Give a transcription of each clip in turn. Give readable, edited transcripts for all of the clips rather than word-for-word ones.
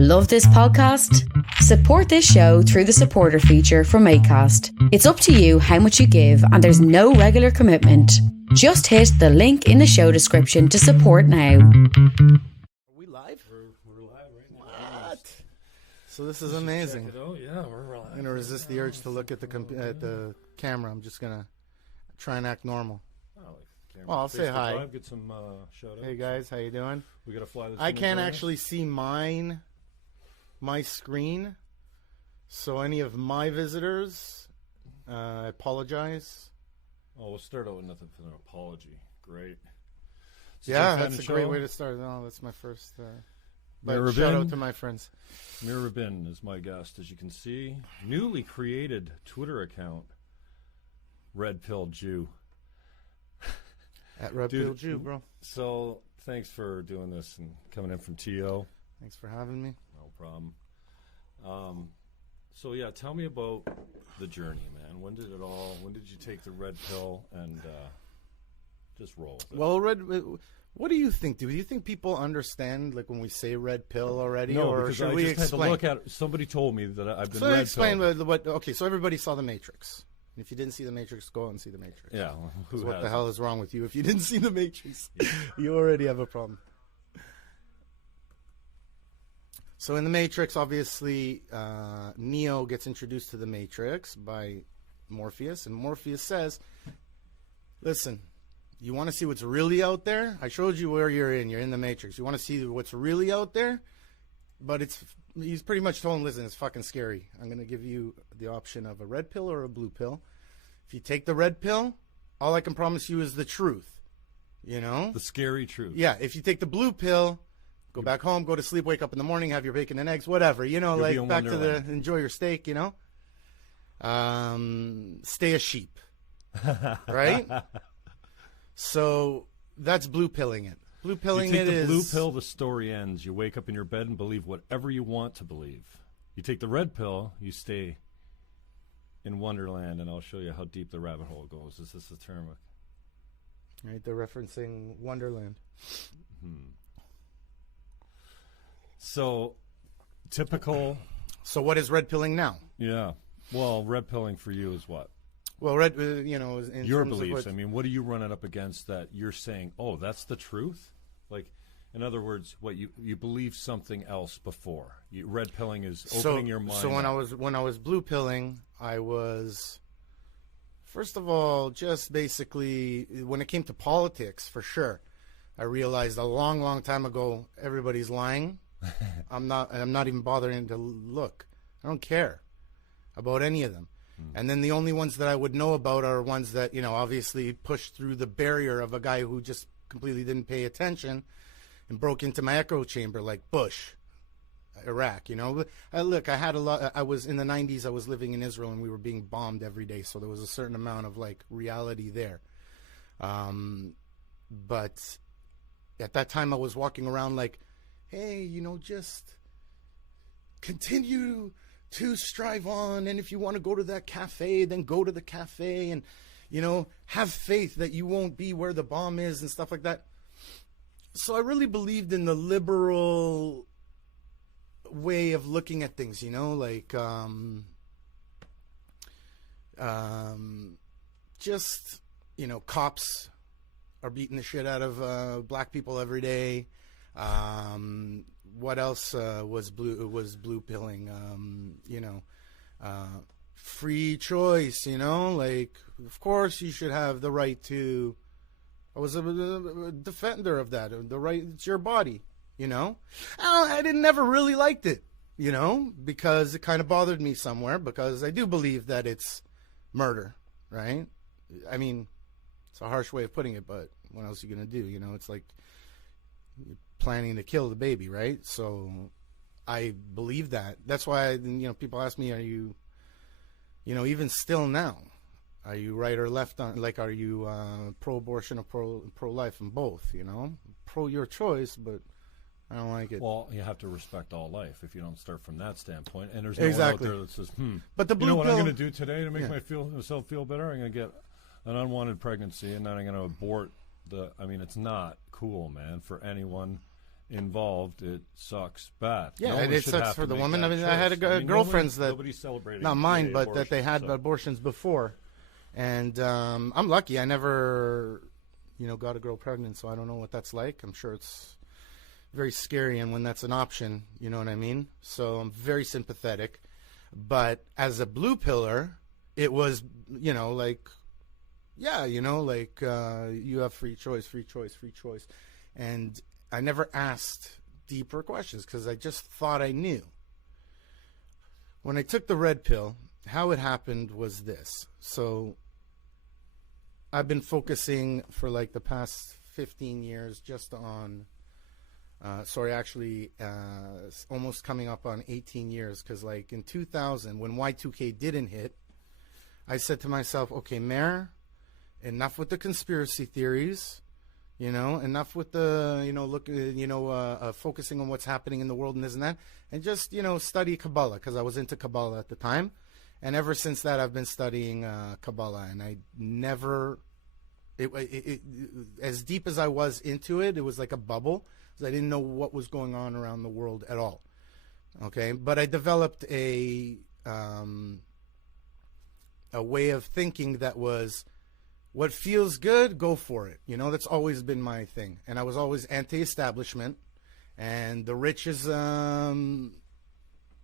Love this podcast? Support this show through the supporter feature from Acast. It's up to you how much you give, and there's no regular commitment. Just hit the link in the show description to support now. Are we live? We're live right now. What? So this is amazing. Check it out. Yeah, we're live. I'm going to resist the urge to look at the camera. I'm just going to try and act normal. Well, I'll say hi. Live, get some shout-outs. Hey guys, how you doing? We got to fly this. I can't actually see my screen, so any of my visitors, I apologize. Oh, we'll start out with nothing but an apology. Great. Yeah, that's a great way to start. No, that's my first. Meir But shout Rabin. out to my friends. Meir Rabin is my guest, as you can see. Newly created Twitter account, redpilled Jew. At redpilled Jew, bro. So thanks for doing this and coming in from TO. Thanks for having me. No problem. So yeah, tell me about the journey, man. When did you take the red pill and just roll with it? Well, what do you think? Do you think people understand, like, when we say red pill already? No, or because should I we just explain? had to look at. Somebody told me that I've been So red explain pilled. what. Okay, so everybody saw The Matrix. If you didn't see The Matrix, go out and see The Matrix. Yeah, who What the hasn't? hell is wrong with you? If you didn't see The Matrix, you already have a problem. So in The Matrix, obviously, Neo gets introduced to The Matrix by Morpheus, and Morpheus says, listen, you want to see what's really out there? I showed you where you're in The Matrix. You want to see what's really out there? But he's pretty much told him, listen, it's fucking scary. I'm going to give you the option of a red pill or a blue pill. If you take the red pill, all I can promise you is the truth. You know? The scary truth. Yeah, if you take the blue pill, go back home, go to sleep, wake up in the morning, have your bacon and eggs, whatever. You know, You'll be like in back to the Wonderland. enjoy your steak, you know? Stay a sheep. Right? So that's blue pilling it. Blue pilling You take it the is blue pill, the story ends. You wake up in your bed and believe whatever you want to believe. You take the red pill, you stay in Wonderland, and I'll show you how deep the rabbit hole goes. Is this a term? Right, they're referencing Wonderland. So, typical. So what is red pilling now? Yeah. Well, red pilling for you is what? Well, red, in Your terms of beliefs. what- I mean, what are you running up against that you're saying, oh, that's the truth? Like, in other words, what you believe something else before. Red pilling is opening your mind. So when up. I was blue pilling, I was, first of all, just basically, when it came to politics, for sure, I realized a long, long time ago, everybody's lying. I'm not even bothering to look. I don't care about any of them. And then the only ones that I would know about are ones that, obviously pushed through the barrier of a guy who just completely didn't pay attention and broke into my echo chamber, like Bush, Iraq, Look, I had a lot. I was in the 90s. I was living in Israel and we were being bombed every day. So there was a certain amount of like reality there. But at that time I was walking around like, hey, just continue to strive on, and if you want to go to that cafe, then go to the cafe, and have faith that you won't be where the bomb is and stuff like that. So I really believed in the liberal way of looking at things, like just cops are beating the shit out of black people every day. What else was blue pilling? Free choice. Like, of course you should have the right to. I was a defender of that. The right, it's your body. I never really liked it. Because it kind of bothered me somewhere. Because I do believe that it's murder, right? I mean, it's a harsh way of putting it, but what else are you gonna do? It's like planning to kill the baby, right? So I believe that. That's why, people ask me, are you, even still now, are you right or left on, like, are you pro-abortion or pro-life? And both, pro your choice, but I don't like it. Well, you have to respect all life if you don't start from that standpoint. And there's no Exactly. one out there that says, But the blue you know what pill, I'm going to do today to make myself feel better? I'm going to get an unwanted pregnancy, and then I'm going to abort it's not cool, man, for anyone. involved, it sucks bad. Yeah, No and one it should sucks have for to the make woman. that I mean, I had choice. girlfriends that, nobody's celebrating. not mine, gay but that they had abortion, so. abortions before. And I'm lucky. I never, got a girl pregnant, so I don't know what that's like. I'm sure it's very scary, and when that's an option, you know what I mean? So I'm very sympathetic. But as a blue pillar, it was, you have free choice. And I never asked deeper questions because I just thought I knew. When I took the red pill, how it happened was this. So I've been focusing for like the past 15 years just on, almost coming up on 18 years, because like in 2000, when Y2K didn't hit, I said to myself, okay, Meir, enough with the conspiracy theories, enough with the, focusing on what's happening in the world and this and that, and just, study Kabbalah, because I was into Kabbalah at the time. And ever since that, I've been studying Kabbalah, and I never, as deep as I was into it, it was like a bubble, because I didn't know what was going on around the world at all. Okay, but I developed a way of thinking that was, what feels good, go for it. That's always been my thing, and I was always anti-establishment, and the rich is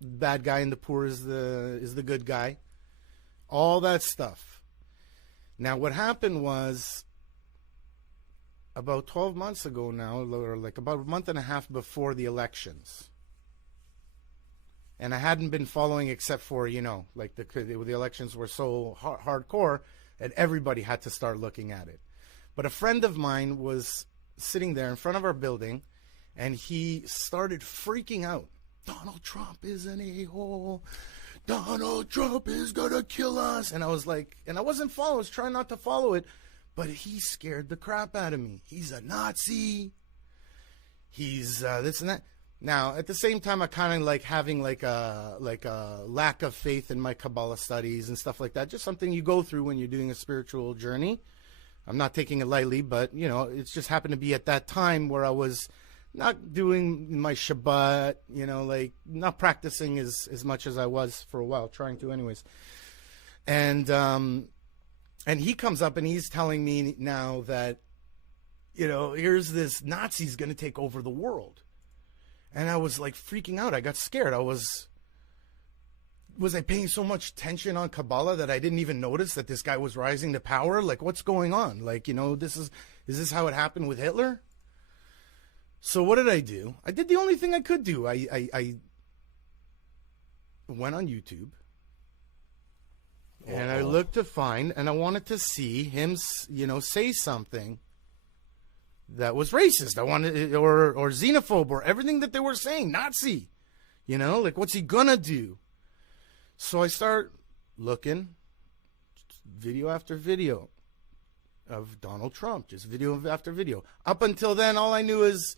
bad guy and the poor is the good guy, all that stuff. Now what happened was, about 12 months ago now, or like about a month and a half before the elections, and I hadn't been following except for, like the elections were so hardcore that everybody had to start looking at it. But a friend of mine was sitting there in front of our building, and he started freaking out. Donald Trump is an a-hole. Donald Trump is gonna kill us. And I was like, and I wasn't following, I was trying not to follow it, but he scared the crap out of me. He's a Nazi. He's this and that. Now, at the same time, I kind of like having like a lack of faith in my Kabbalah studies and stuff like that. Just something you go through when you're doing a spiritual journey. I'm not taking it lightly, but, it's just happened to be at that time where I was not doing my Shabbat, not practicing as much as I was for a while, trying to anyways. And he comes up and he's telling me now that, here's this Nazi's going to take over the world. And I was like freaking out. I got scared. Was I paying so much attention on Kabbalah that I didn't even notice that this guy was rising to power? Like, what's going on? Like, is this how it happened with Hitler? So what did I do? I did the only thing I could do. I went on YouTube, and I looked to find, and I wanted to see him, say something that was racist. I wanted, or xenophobe, or everything that they were saying, Nazi. Like, what's he gonna do? So I start looking, video after video of Donald Trump, just video after video. Up until then, all I knew is,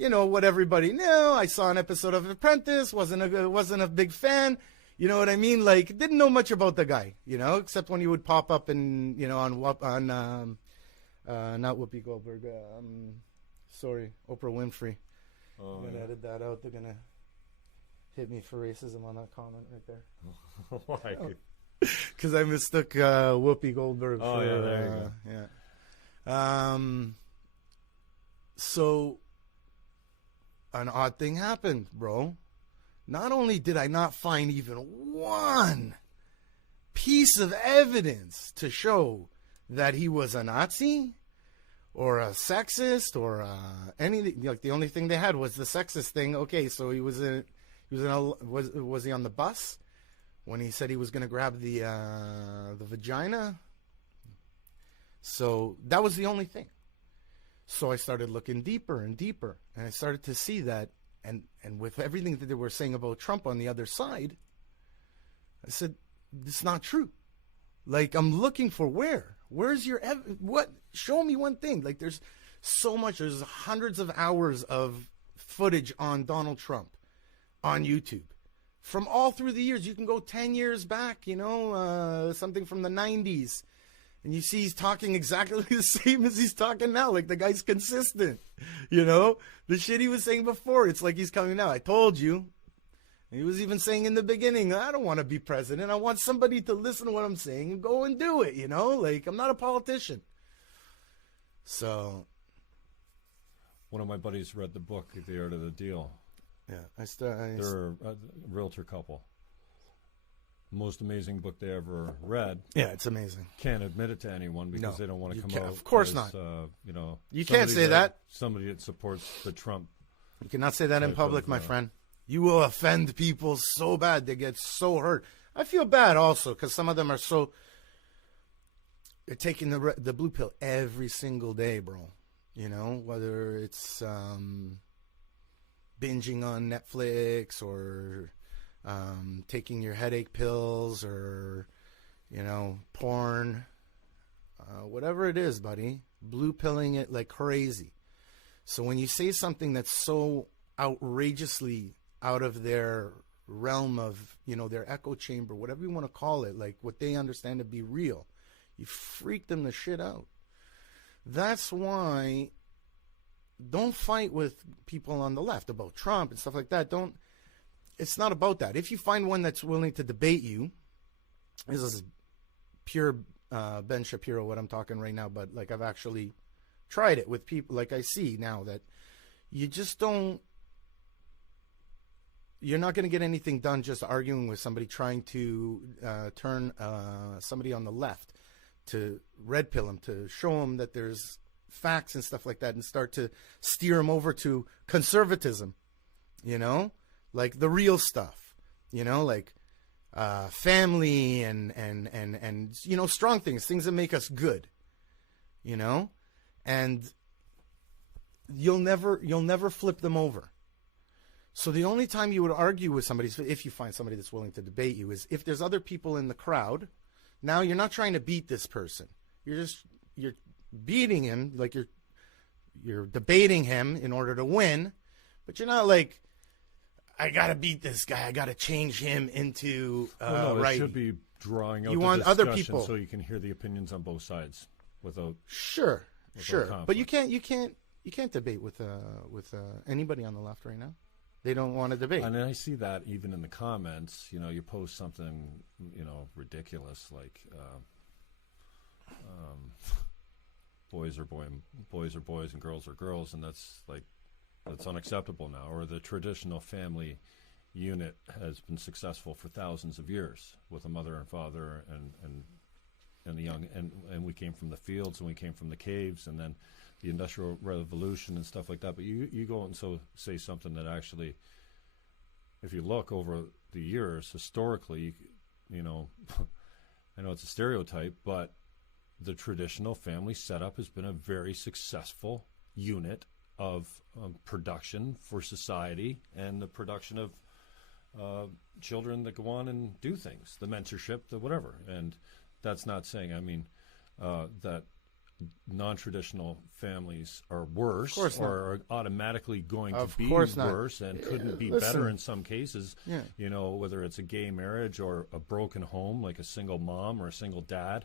what everybody knew. I saw an episode of Apprentice, wasn't a big fan. You know what I mean? Like, didn't know much about the guy, except when he would pop up and, on not Whoopi Goldberg, Oprah Winfrey. I'm going to edit that out. They're going to hit me for racism on that comment right there. Why? Because I mistook Whoopi Goldberg for... yeah, there you go. Yeah. So, an odd thing happened, bro. Not only did I not find even one piece of evidence to show that he was a Nazi or a sexist or anything, like the only thing they had was the sexist thing. Okay, so was he on the bus when he said he was going to grab the vagina? So that was the only thing. So I started looking deeper and deeper, and I started to see that, and with everything that they were saying about Trump on the other side, I said, it's not true. Like, I'm looking for where's your what? Show me one thing. Like, there's so much. There's hundreds of hours of footage on Donald Trump on YouTube from all through the years. You can go 10 years back, something from the 90s. And you see he's talking exactly the same as he's talking now. Like, the guy's consistent, you know? The shit he was saying before, it's like he's coming now. I told you. He was even saying in the beginning, I don't want to be president. I want somebody to listen to what I'm saying and go and do it, you know? Like, I'm not a politician. So. One of my buddies read the book, The Art of the Deal. Yeah. They're a realtor couple. Most amazing book they ever read. Yeah, it's amazing. Can't admit it to anyone because they don't want to come out. Of course as, not. You know, you can't say that. Somebody that supports the Trump. You cannot say that in public, my friend. You will offend people so bad. They get so hurt. I feel bad also because some of them are so. They're taking the blue pill every single day, bro. You know, whether it's binging on Netflix or taking your headache pills or, you know, porn, whatever it is, buddy. Blue pilling it like crazy. So when you say something that's so outrageously out of their realm of, you know, their echo chamber, whatever you want to call it, like what they understand to be real, you freak them the shit out. That's why don't fight with people on the left about Trump and stuff like that. It's not about that. If you find one that's willing to debate you, this is pure Ben Shapiro what I'm talking right now, but like I've actually tried it with people. Like I see now that you just don't, you're not going to get anything done just arguing with somebody trying to turn somebody on the left, to red pill them, to show them that there's facts and stuff like that, and start to steer them over to conservatism, you know, like the real stuff, you know, like family and you know, strong things that make us good, you know, and you'll never flip them over. So the only time you would argue with somebody, if you find somebody that's willing to debate you, is if there's other people in the crowd. Now you're not trying to beat this person. You're beating him, like you're debating him in order to win, but you're not like, I gotta beat this guy. I gotta change him into right. It should be drawing out. You the want other people so you can hear the opinions on both sides without. Sure. Conflict. But you can't debate with anybody on the left right now. They don't want to debate. And I see that even in the comments. You know, you post something, you know, ridiculous like boys are boys and girls are girls, and that's unacceptable now. Or the traditional family unit has been successful for thousands of years with a mother and father and the young, and we came from the fields and we came from the caves, and then the Industrial Revolution and stuff like that. But you go and say something that actually, if you look over the years historically, you know, I know it's a stereotype, but the traditional family setup has been a very successful unit of production for society and the production of children that go on and do things, the mentorship, the whatever. And that's not saying, I mean, that non-traditional families are worse or are automatically going to be worse and couldn't be better in some cases. Yeah. You know, whether it's a gay marriage or a broken home, like a single mom or a single dad.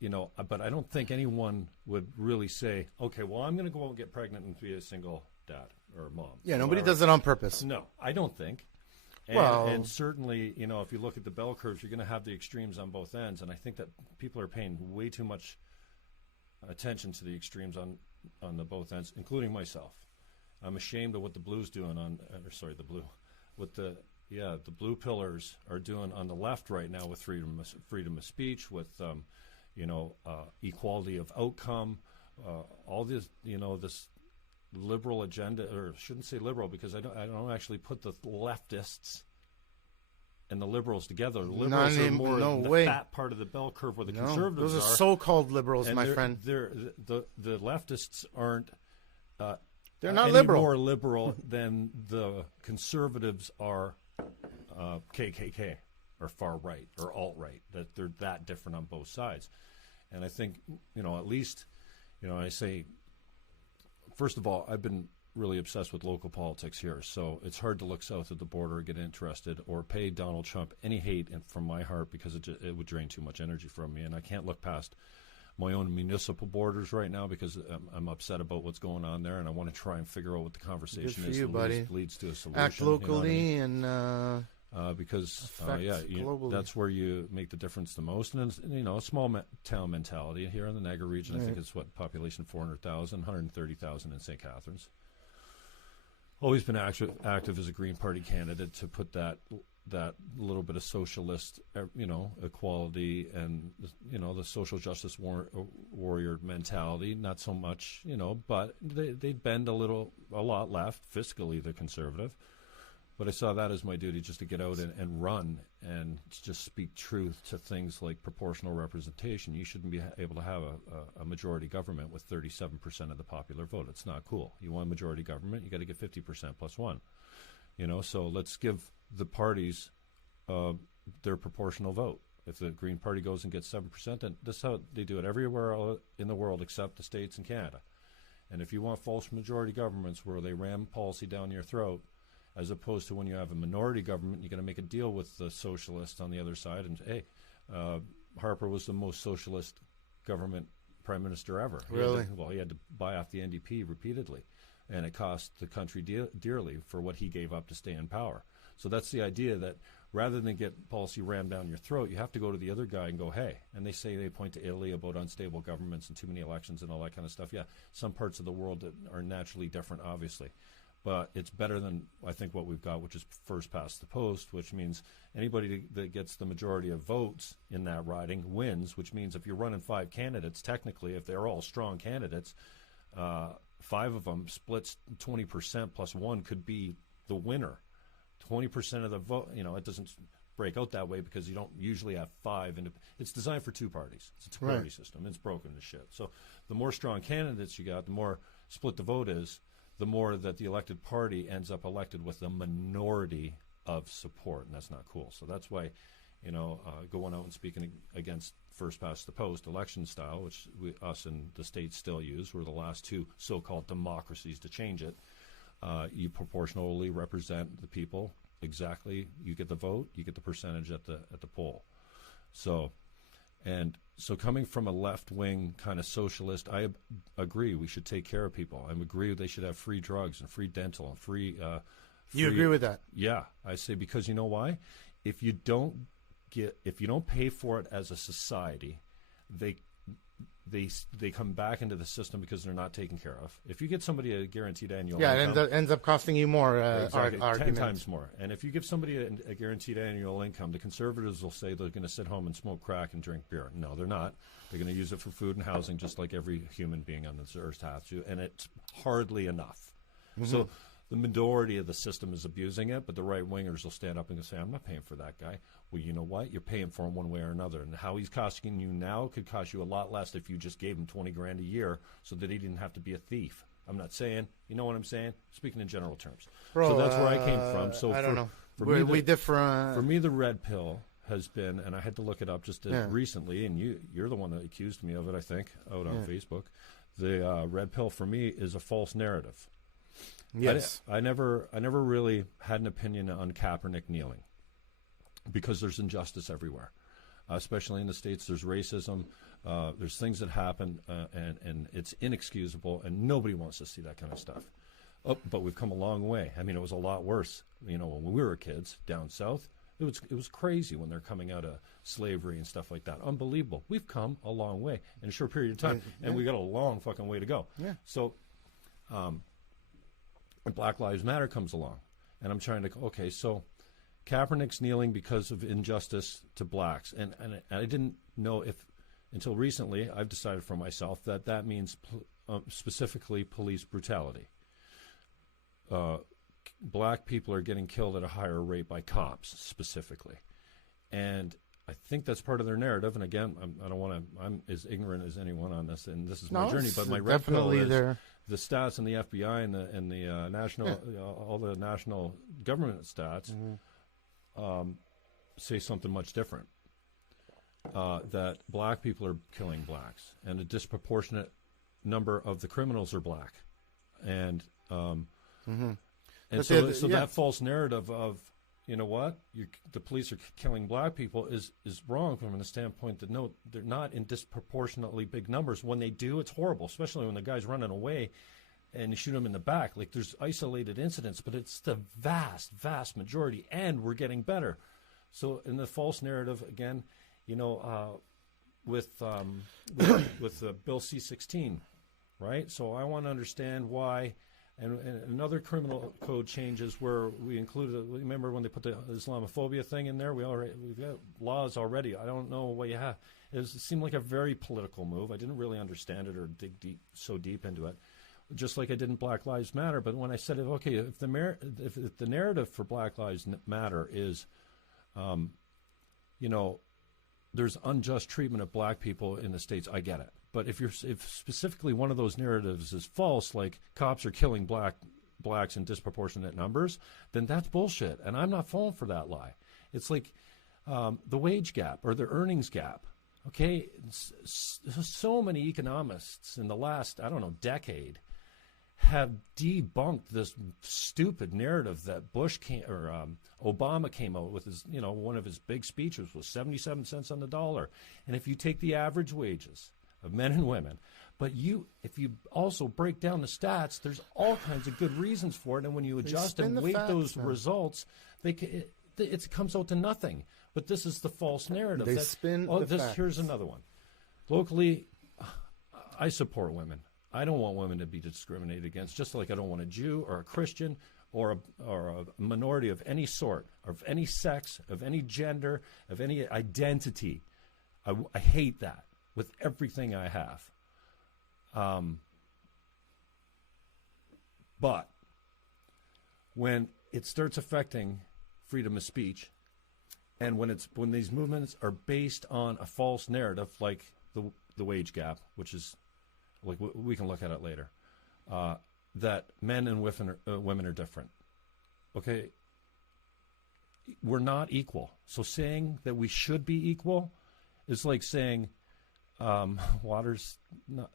You know, but I don't think anyone would really say, okay, well, I'm going to go out and get pregnant and be a single dad or mom. Yeah, nobody does it on purpose. No, I don't think. And certainly, you know, if you look at the bell curves, you're going to have the extremes on both ends. And I think that people are paying way too much attention to the extremes on the both ends, including myself. I'm ashamed of what the blues doing the blue pillars are doing on the left right now with freedom of speech, with equality of outcome, all this, you know, this liberal agenda, or I shouldn't say liberal because I don't actually put the leftists and the liberals together. The liberals are more the fat part of the bell curve where the conservatives those are so-called liberals, my friend. The leftists aren't. They're not any liberal. More liberal than the conservatives are. KKK or far right or alt right. That they're that different on both sides, and I think, you know, at least, you know, I say, first of all, I've been really obsessed with local politics here, so it's hard to look south of the border, get interested, or pay Donald Trump any hate from my heart, because it would drain too much energy from me, and I can't look past my own municipal borders right now, because I'm upset about what's going on there, and I want to try and figure out what the conversation is that buddy. Leads to a solution. Act locally, you know what I mean? and because globally. that's where you make the difference the most. And a small town mentality here in the Niagara region. I think it's population 400,000, 130,000 in St. Catharines. Always been active as a Green Party candidate to put that little bit of socialist, equality and the social justice warrior mentality. Not so much, but they bend a lot left fiscally. They're conservative. But I saw that as my duty, just to get out and run and just speak truth to things like proportional representation. You shouldn't be able to have a majority government with 37% of the popular vote. It's not cool. You want a majority government, you got to get 50% plus one. So let's give the parties their proportional vote. If the Green Party goes and gets 7%, then this is how they do it everywhere in the world except the States and Canada. And if you want false majority governments where they ram policy down your throat, as opposed to when you have a minority government, you got to make a deal with the socialists on the other side. And hey, Harper was the most socialist government prime minister ever. Really? He had to buy off the NDP repeatedly, and it cost the country dearly for what he gave up to stay in power. So that's the idea, that rather than get policy rammed down your throat, you have to go to the other guy and go, hey. And they point to Italy about unstable governments and too many elections and all that kind of stuff. Yeah, some parts of the world that are naturally different, obviously. But it's better than, I think, what we've got, which is first past the post, which means anybody that gets the majority of votes in that riding wins, which means if you're running 5 candidates, technically, if they're all strong candidates, 5 of them splits 20% plus 1 could be the winner. 20% of the vote, it doesn't break out that way because you don't usually have 5. It's designed for 2 parties. It's a two-party system. It's broken to shit. So the more strong candidates you got, the more split the vote is, the more that the elected party ends up elected with a minority of support, and that's not cool. So that's why, going out and speaking against first past the post election style, which us and the states still use, we're the last 2 so-called democracies to change it. You proportionally represent the people exactly. You get the vote, you get the percentage at the poll. So coming from a left-wing kind of socialist, I agree we should take care of people. I agree they should have free drugs and free dental and free. You agree with that? Yeah, I say, because you know why? If you don't pay for it as a society, they come back into the system because they're not taken care of. If you get somebody a guaranteed annual income, it ends up costing you more. Exactly, 10 times more. And if you give somebody a guaranteed annual income, the conservatives will say they're going to sit home and smoke crack and drink beer. No, they're not. They're going to use it for food and housing, just like every human being on this earth has to, and it's hardly enough. Mm-hmm. So the majority of the system is abusing it, but the right-wingers will stand up and say, I'm not paying for that guy. Well, you know what? You're paying for him one way or another. And how he's costing you now could cost you a lot less if you just gave him $20,000 a year so that he didn't have to be a thief. I'm not saying, you know what I'm saying? Speaking in general terms. Bro, so that's where I came from. So I don't know. We differ. For me, the red pill has been, and I had to look it up just recently, and you're the one that accused me of it, I think, out on Facebook. The red pill for me is a false narrative. Yes. I never really had an opinion on Kaepernick kneeling because there's injustice everywhere, especially in the States. There's racism. There's things that happen, and it's inexcusable, and nobody wants to see that kind of stuff. Oh, but we've come a long way. I mean, it was a lot worse, when we were kids down south. It was crazy when they're coming out of slavery and stuff like that. Unbelievable. We've come a long way in a short period of time, and we got a long fucking way to go. Yeah. So, Black Lives Matter comes along, and I'm trying to, okay, so Kaepernick's kneeling because of injustice to blacks, and I didn't know if, until recently, I've decided for myself that means specifically police brutality. Black people are getting killed at a higher rate by cops, specifically, and I think that's part of their narrative. And again, I'm as ignorant as anyone on this, and this is my journey. But my red pill is the stats and the FBI and the national, all the national government stats say something much different. That black people are killing blacks, and a disproportionate number of the criminals are black. And And so that false narrative of, you know what, the police are killing black people is wrong from the standpoint that, no, they're not in disproportionately big numbers. When they do, it's horrible, especially when the guy's running away and you shoot him in the back. Like, there's isolated incidents, but it's the vast, vast majority, and we're getting better. So in the false narrative, again, you know, with Bill C-16, right? So I want to understand why. And another criminal code changes where we included, remember when they put the Islamophobia thing in there? We've got laws already. I don't know what you have. It seemed like a very political move. I didn't really understand it or dig so deep into it, just like I didn't Black Lives Matter. But when I said, okay, if the narrative for Black Lives Matter is, you know, there's unjust treatment of black people in the States, I get it. But if specifically one of those narratives is false, like cops are killing blacks in disproportionate numbers, then that's bullshit. And I'm not falling for that lie. It's like the wage gap or the earnings gap. Okay, so many economists in the last, I don't know, decade have debunked this stupid narrative that Obama came out with. His, you know, one of his big speeches was 77 cents on the dollar. And if you take the average wages of men and women, but if you also break down the stats, there's all kinds of good reasons for it. And when you adjust and weight those results, it comes out to nothing. But this is the false narrative. They spin the facts. Here's another one. Locally, I support women. I don't want women to be discriminated against, just like I don't want a Jew or a Christian or a minority of any sort, of any sex, of any gender, of any identity. I hate that with everything I have. But when it starts affecting freedom of speech, and when these movements are based on a false narrative, like the wage gap, which is, like, we can look at it later, that men and women are different. Okay, we're not equal. So saying that we should be equal is like saying water's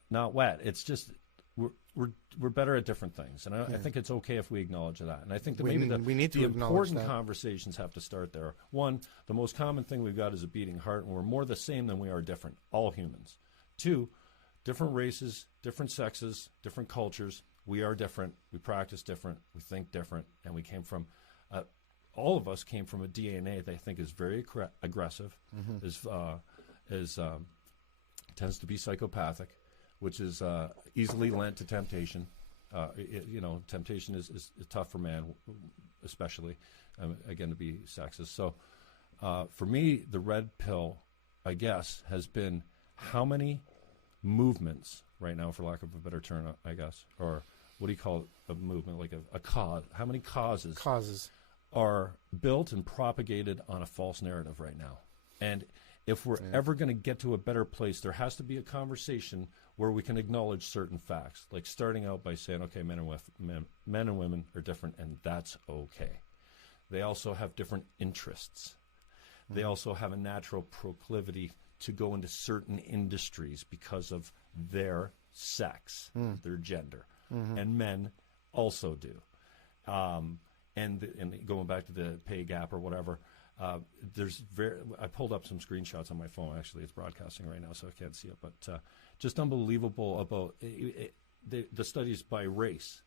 not wet. It's just we're better at different things, and I think it's okay if we acknowledge that. And I think that we need to important that. Conversations have to start there. One, the most common thing we've got is a beating heart, and we're more the same than we are different. All humans. Two, different races, different sexes, different cultures. We are different. We practice different. We think different, and we came from. All of us came from a DNA that I think is very aggressive, tends to be psychopathic, which is easily lent to temptation. Temptation is tough for man, especially, again, to be sexist. So for me, the red pill, I guess, has been how many movements right now, for lack of a better term, I guess, or what do you call it, a movement, like a cause? How many causes are built and propagated on a false narrative right now? And if we're ever going to get to a better place, there has to be a conversation where we can acknowledge certain facts, like starting out by saying, okay, men and women are different, and that's okay. They also have different interests. They also have a natural proclivity to go into certain industries because of their sex, their gender, and men also do. And going back to the pay gap or whatever, I pulled up some screenshots on my phone. Actually, it's broadcasting right now, so I can't see it. But just unbelievable about the studies by race,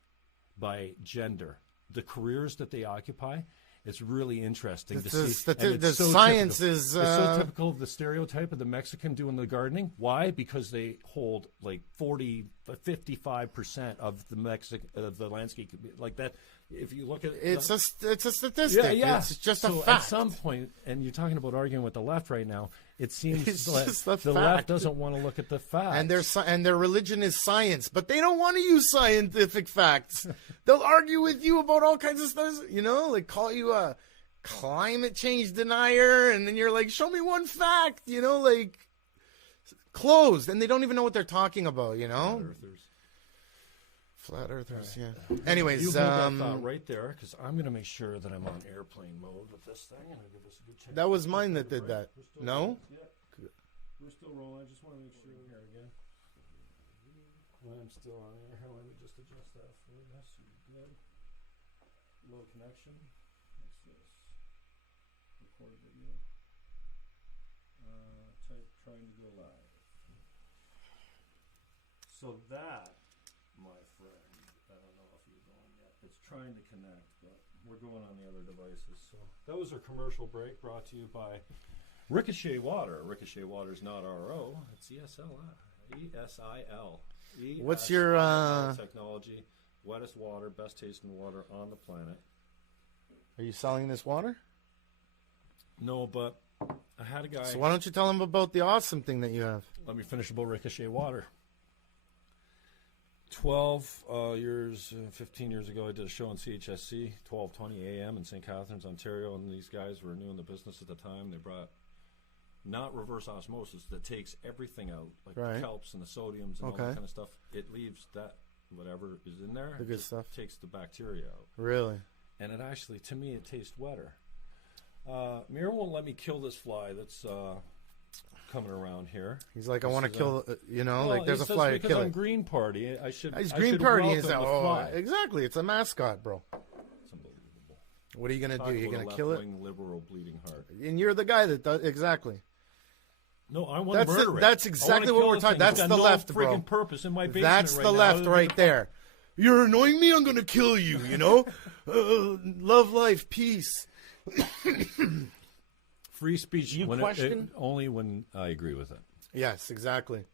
by gender, the careers that they occupy. It's really interesting to see. The science is... It's so typical of the stereotype of the Mexican doing the gardening. Why? Because they hold like 55% of the landscape, like that. If you look at it's a statistic. Yeah. It's just so a fact. At some point, and you're talking about arguing with the left right now, it seems that the left doesn't want to look at the facts. And their religion is science, but they don't want to use scientific facts. They'll argue with you about all kinds of stuff, like call you a climate change denier, and then you're like, show me one fact, like closed, and they don't even know what they're talking about, Flat earthers, yeah. Anyways, you hold that thought right there, because I'm going to make sure that I'm on airplane mode with this thing, and I'll give us a good check. That was mine that did that. No? Yeah. We're still rolling. I just want to make sure here again. I'm still on air. Here, let me just adjust that for you. So you're good. Low connection. What's this? Record video. Type trying to go live. So that, my friend, I don't know if you're going yet. It's trying to connect, but we're going on the other devices. So that was our commercial break brought to you by Ricochet Water. Ricochet Water is not RO. It's ESL. ESIL. What's your technology? Wettest water, best tasting water on the planet. Are you selling this water? No, but I had a guy. So why don't you tell him about the awesome thing that you have? Let me finish about Ricochet Water. 15 years ago, I did a show on CHSC, 12:20 a.m. in St. Catharines, Ontario, and these guys were new in the business at the time. They brought not reverse osmosis that takes everything out, like the kelps and the sodiums and all that kind of stuff. It leaves that, whatever is in there, the good stuff, takes the bacteria out. Really? And it actually, to me, it tastes wetter. Meir won't let me kill this fly that's coming around here. He's like, I want to kill, like there's a fly to kill. Because I'm Green Party, I should. He's Green Party. Is that, exactly. It's a mascot, bro. It's unbelievable. What are you gonna do? You're gonna kill it? Liberal bleeding heart. And you're the guy that does exactly. No, I want to murder it. That's exactly what we're talking. That's the left, bro. Freaking purpose in my basement. That's the left right there. You're annoying me. I'm gonna kill you. You know, love life, peace. Free speech. You question? Only when I agree with it. Yes, exactly.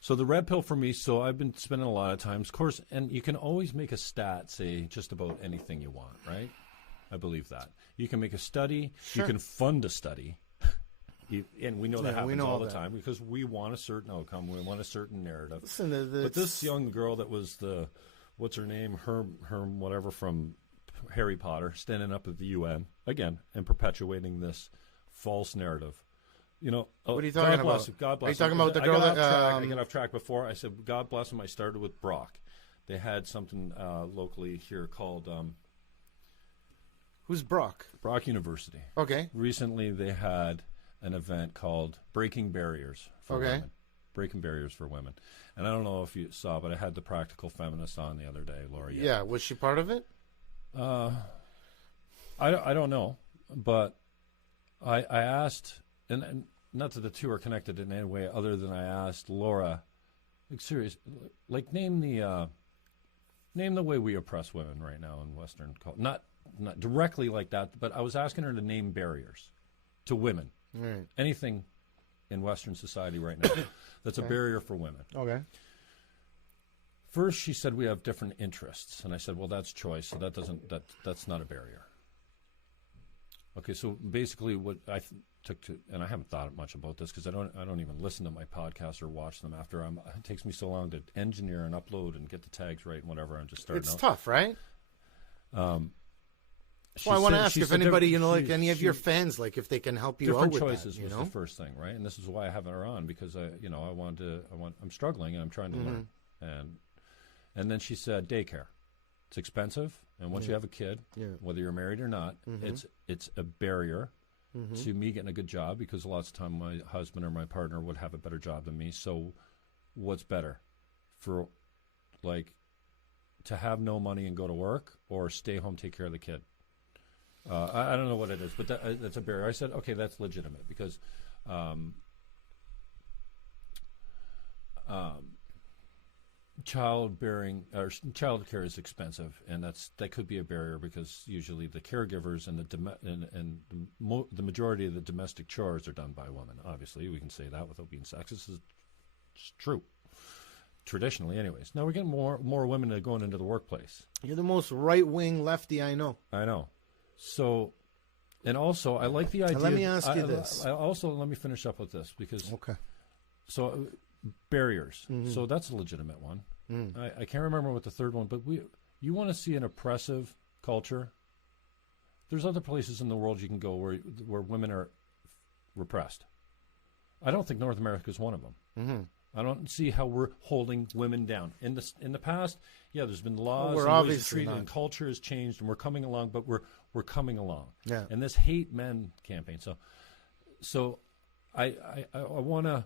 So the red pill for me, so I've been spending a lot of times, of course, and you can always make a stat say just about anything you want, right? I believe that. You can make a study. Sure. You can fund a study. And we know that happens all the time because we want a certain outcome. We want a certain narrative. Listen, but this young girl that was the, what's her name? Herm whatever from Harry Potter, standing up at the UN, again, and perpetuating this false narrative. You know, what are you talking about? God bless. Are you talking about the girl that I got off track before? I said, God bless him. I started with Brock. They had something locally here called. Who's Brock? Brock University. Okay. Recently, they had an event called Breaking Barriers for Women. Breaking Barriers for Women. And I don't know if you saw, but I had the Practical Feminist on the other day, Laura. Yeah, was she part of it? I don't know, but I asked, and not that the two are connected in any way other than I asked Laura, like serious, like name the way we oppress women right now in Western culture. Not directly like that, but I was asking her to name barriers to women. Right. Anything in Western society right now that's a barrier for women. Okay. First, she said we have different interests, and I said, well, that's choice, so that's not a barrier. Okay, so basically, what I took to, and I haven't thought much about this because I don't even listen to my podcasts or watch them after it takes me so long to engineer and upload and get the tags right and whatever. I'm just starting. It's tough, right? Well, I want to ask if anybody, like any of your fans, like if they can help you out with that. Different choices was the first thing, right? And this is why I have her on because I'm struggling and I'm trying to learn. And then she said daycare, it's expensive, and once you have a kid, whether you're married or not, it's a barrier to me getting a good job because lots of time my husband or my partner would have a better job than me. So, what's better, for like to have no money and go to work, or stay home, take care of the kid? I don't know what it is, but that's a barrier. I said, okay, that's legitimate because childbearing or child care is expensive, and that could be a barrier because usually the caregivers and the majority of the domestic chores are done by women. Obviously, we can say that without being sexist. It's true. Traditionally, anyways. Now we're getting more women going into the workplace. You're the most right-wing lefty I know. I know. So, and also, I like the idea. Let me ask you this. Let me finish up with this because. Okay. So, barriers. So that's a legitimate one. I can't remember what the third one, but you want to see an oppressive culture. There's other places in the world you can go where women are repressed. I don't think North America is one of them. I don't see how we're holding women down. In the past, yeah, there's been laws and ways to treat, and culture has changed, and we're coming along, but we're coming along. Yeah. And this hate men campaign. So I want to.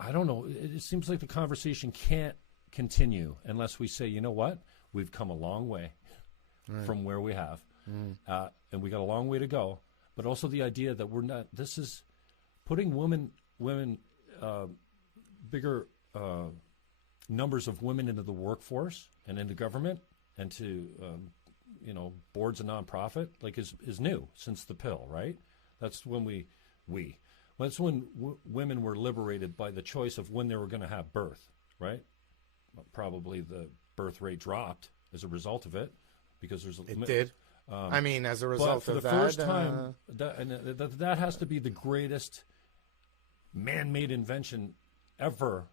I don't know. It seems like the conversation can't continue unless we say, you know what, we've come a long way from where we have, and we got a long way to go. But also the idea that we're not. This is putting women, bigger numbers of women into the workforce and into government and to boards of nonprofit is new since the pill, right? That's when that's when women were liberated by the choice of when they were going to have birth, right? Probably the birth rate dropped as a result of it because it did. As a result of that. But for the first time, that has to be the greatest man-made invention ever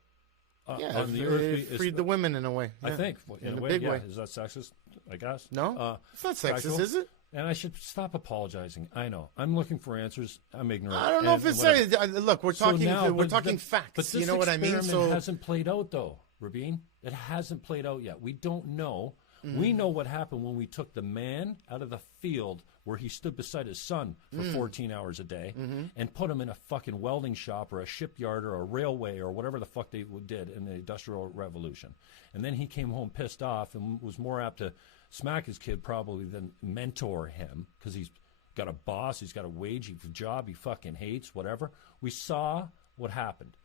on the earth. It freed the women in a way. I think. In a big way. Is that sexist? I guess. No, it's not sexist, is it? And I should stop apologizing. I know. I'm looking for answers. I'm ignorant. I don't know if it's look, we're talking facts. But you know what I mean? So it hasn't played out, though, Rabin. It hasn't played out yet. We don't know. We know what happened when we took the man out of the field where he stood beside his son for 14 hours a day and put him in a fucking welding shop or a shipyard or a railway or whatever the fuck they did in the Industrial Revolution. And then he came home pissed off and was more apt to smack his kid probably than mentor him because he's got a boss, he's got a wage, he's a job he fucking hates, whatever. We saw what happened.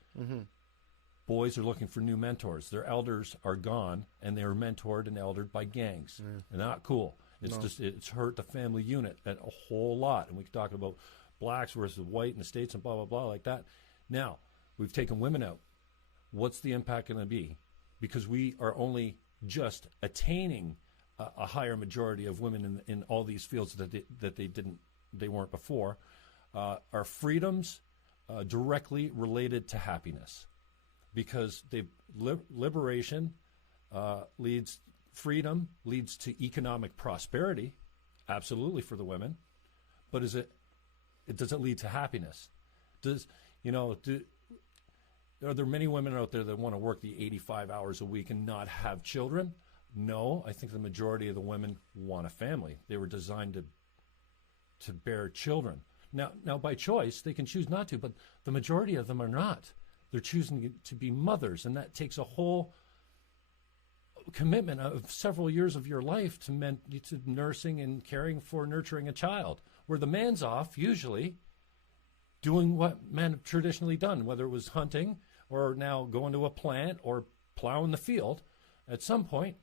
Boys are looking for new mentors. Their elders are gone, and they are mentored and eldered by gangs. And not cool. It's hurt the family unit a whole lot. And we can talk about blacks versus white in the States and blah, blah, blah, like that. Now, we've taken women out. What's the impact going to be? Because we are only just attaining a higher majority of women in all these fields that they weren't before. Are freedoms directly related to happiness? Because liberation leads to economic prosperity, absolutely for the women, but does it lead to happiness? Are there many women out there that want to work the 85 hours a week and not have children? No, I think the majority of the women want a family. They were designed to bear children. Now by choice they can choose not to, but the majority of them are not. They're choosing to be mothers, and that takes a whole commitment of several years of your life to nursing and caring for nurturing a child, where the man's off, usually, doing what men have traditionally done, whether it was hunting or now going to a plant or plowing the field. At some point,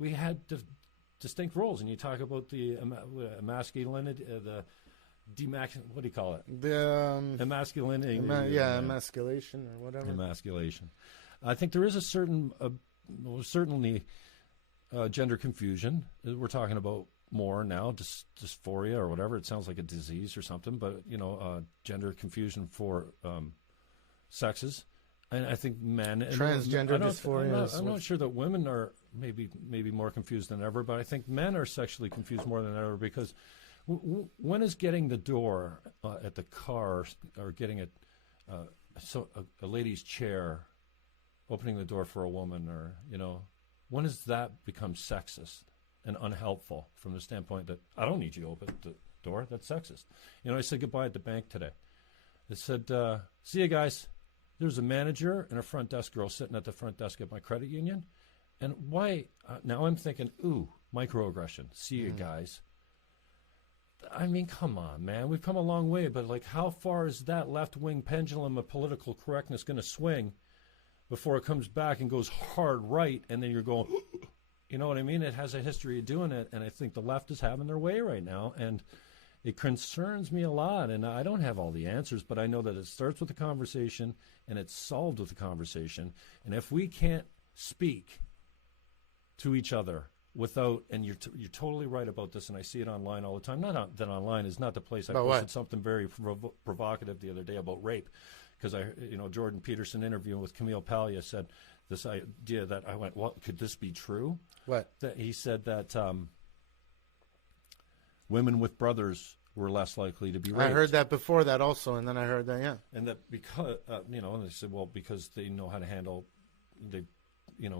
we had distinct roles, and you talk about the masculinity, what do you call it? The emasculating. Emasculation or whatever. Emasculation. I think there is a certainly gender confusion. We're talking about more now, dysphoria or whatever. It sounds like a disease or something, but gender confusion for sexes. And I think men transgender dysphoria. I'm not sure that women are maybe more confused than ever, but I think men are sexually confused more than ever because. When is getting the door at the car or getting a lady's chair, opening the door for a woman, or when does that become sexist and unhelpful from the standpoint that I don't need you to open the door? That's sexist. I said goodbye at the bank today. I said, "See you guys." There's a manager and a front desk girl sitting at the front desk at my credit union, and why? Now I'm thinking, ooh, microaggression. See you guys. I mean, come on, man. We've come a long way, but how far is that left-wing pendulum of political correctness going to swing before it comes back and goes hard right, and then you're going, you know what I mean? It has a history of doing it, and I think the left is having their way right now, and it concerns me a lot, and I don't have all the answers, but I know that it starts with a conversation, and it's solved with a conversation, and if we can't speak to each other without, and you're totally right about this, and I see it online all the time. Not that online is not the place. I posted something very provocative the other day about rape, because Jordan Peterson interviewing with Camille Paglia said this idea that I went, well, could this be true? What? That he said that women with brothers were less likely to be raped. I heard that before that also, and then I heard that, yeah. And that because, and they said, well, because they know how to handle,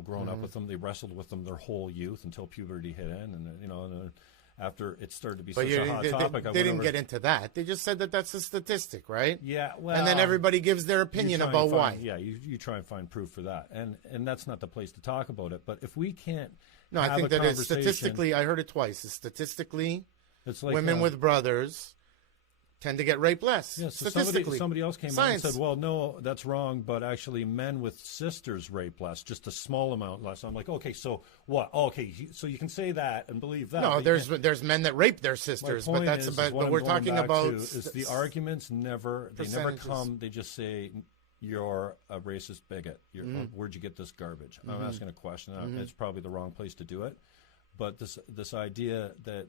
grown up with them, they wrestled with them their whole youth until puberty hit in, and after it started to be But such a hot topic. They didn't get into that. They just said that that's a statistic, right? Yeah, well, and then everybody gives their opinion about why. Yeah, you try and find proof for that, and that's not the place to talk about it. But if we can't, no, I think that it's statistically. I heard it twice. It's statistically, it's like women with brothers tend to get raped less. Yeah, so statistically. somebody else came out and said, well, no, that's wrong, but actually men with sisters rape less, just a small amount less. I'm like, okay, so what? Oh, okay, so you can say that and believe that. No, there's men that rape their sisters, but that's about what we're talking about. Is the arguments never come, they just say you're a racist bigot. Where'd you get this garbage? I'm asking a question. It's probably the wrong place to do it, but this idea that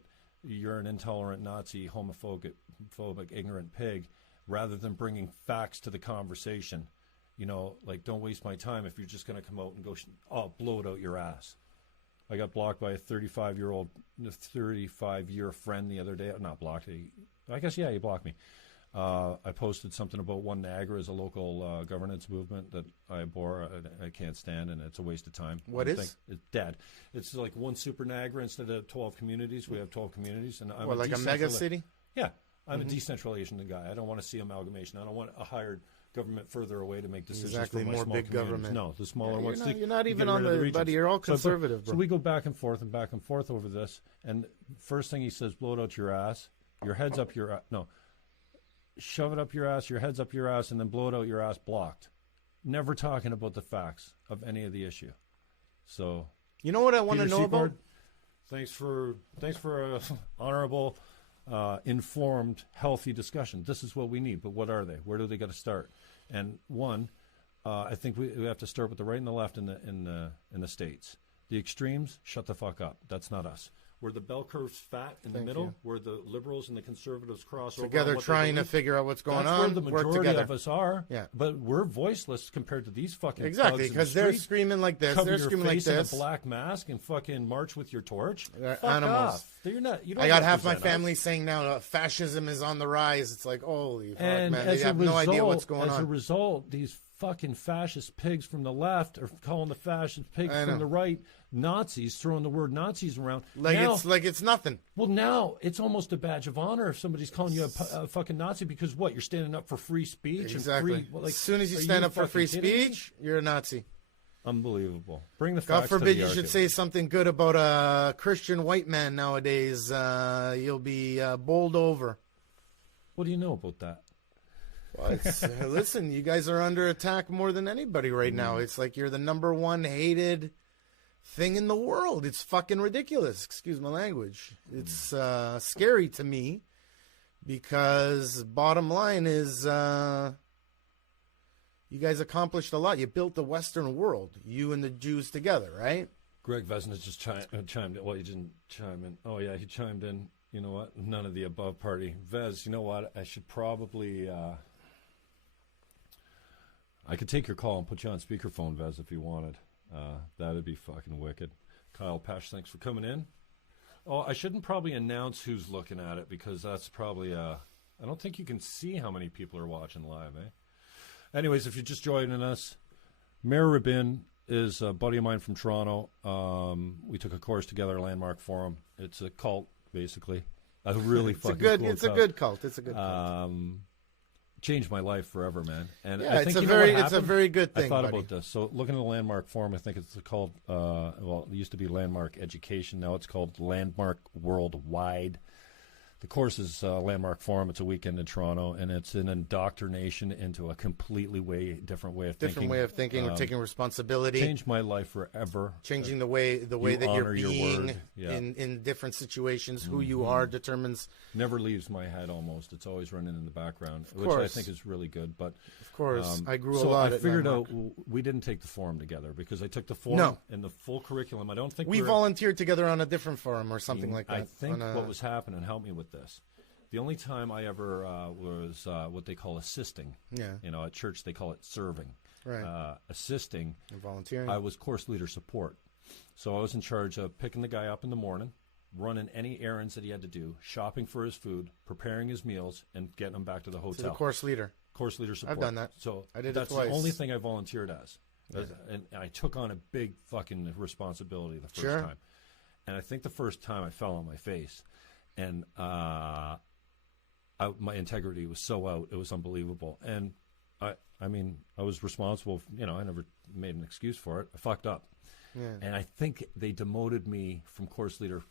you're an intolerant Nazi, homophobic, ignorant pig, rather than bringing facts to the conversation. Like, don't waste my time if you're just going to come out and go, blow it out your ass. I got blocked by a 35-year friend the other day. Not blocked. I guess, yeah, he blocked me. I posted something about One Niagara as a local governance movement that I abhor. I can't stand, and it's a waste of time. What is? It's dead. It's like one super Niagara instead of 12 communities. We have 12 communities. And I'm like a mega city? Yeah. I'm a decentralization guy. I don't want to see amalgamation. I don't want a hired government further away to make decisions for my more small big communities. government. No, the smaller ones. You're not even on the buddy. You're all conservative, bro. So we go back and forth over this. And first thing he says, blow it out your ass. Your head's up your no. Shove it up your ass, your head's up your ass, and then blow it out your ass blocked. Never talking about the facts of any of the issue. So, you know what I want to know about? Thanks for a honorable, informed, healthy discussion. This is what we need, but what are they? Where do they got to start? And one, I think we have to start with the right and the left in the states. The extremes, shut the fuck up. That's not us. Where the bell curve's fat in the middle, where the liberals and the conservatives cross together, over trying to figure out what's going on. That's where the majority of us are. Yeah, but we're voiceless compared to these fucking exactly because they're screaming like this. They're screaming like this. In a black mask and fucking march with your torch. They're fuck animals. Off. You're not. You don't I got half my family saying now fascism is on the rise. It's like holy fuck, man! They have no idea what's going on. As a result, these fucking fascist pigs from the left are calling the fascist pigs from the right Nazis, throwing the word Nazis around. It's nothing. Well, now it's almost a badge of honor if somebody's calling you a fucking Nazi because what? You're standing up for free speech. Exactly. And free, as soon as you stand up for free speech, you're a Nazi. Unbelievable. Bring the God facts forbid to the you should say something good about a Christian white man nowadays. You'll be bowled over. What do you know about that? Well, listen, you guys are under attack more than anybody right now. It's like you're the number one hated thing in the world. It's fucking ridiculous. Excuse my language. It's scary to me because bottom line is you guys accomplished a lot. You built the Western world, you and the Jews together, right? Greg Vesna just chimed in. Well, he didn't chime in. Oh, yeah, he chimed in. You know what? None of the above party. Vez, you know what? I should probably... I could take your call and put you on speakerphone, Vez, if you wanted. That'd be fucking wicked. Kyle Pesh, thanks for coming in. Oh, I shouldn't probably announce who's looking at it because that's probably... I don't think you can see how many people are watching live, eh? Anyways, if you're just joining us, Meir Rabin is a buddy of mine from Toronto. We took a course together, Landmark Forum. It's a cult, basically. A really fucking cool cult. It's a good cult. It's a good cult. Changed my life forever, man. And yeah, I think it's a very good thing. I thought about this. So looking at the Landmark Forum, I think it's called, it used to be Landmark Education. Now it's called Landmark Worldwide. The course is Landmark Forum. It's a weekend in Toronto, and it's an indoctrination into a completely different way of thinking. Different way of thinking. We're taking responsibility. Changed my life forever. Changing the way that you're being in different situations. Who you are determines. Never leaves my head almost. It's always running in the background, which I think is really good. But of course, I grew a so lot. I figured out we didn't take the forum together because I took the forum and the full curriculum. I don't think we volunteered together on a different forum or something like that. I think what was happening, help me with this. The only time I ever was what they call assisting. Yeah. You know, at church they call it serving. Right. Assisting. And volunteering. I was course leader support. So I was in charge of picking the guy up in the morning, running any errands that he had to do, shopping for his food, preparing his meals, and getting him back to the hotel. So the course leader. Course leader support. I've done that. So I did that's it twice. the only thing I volunteered as. Yeah. And I took on a big fucking responsibility the first time. And I think the first time I fell on my face, and my integrity was so out, it was unbelievable. And I mean, I was responsible. I never made an excuse for it. I fucked up. Yeah. And I think they demoted me from course leader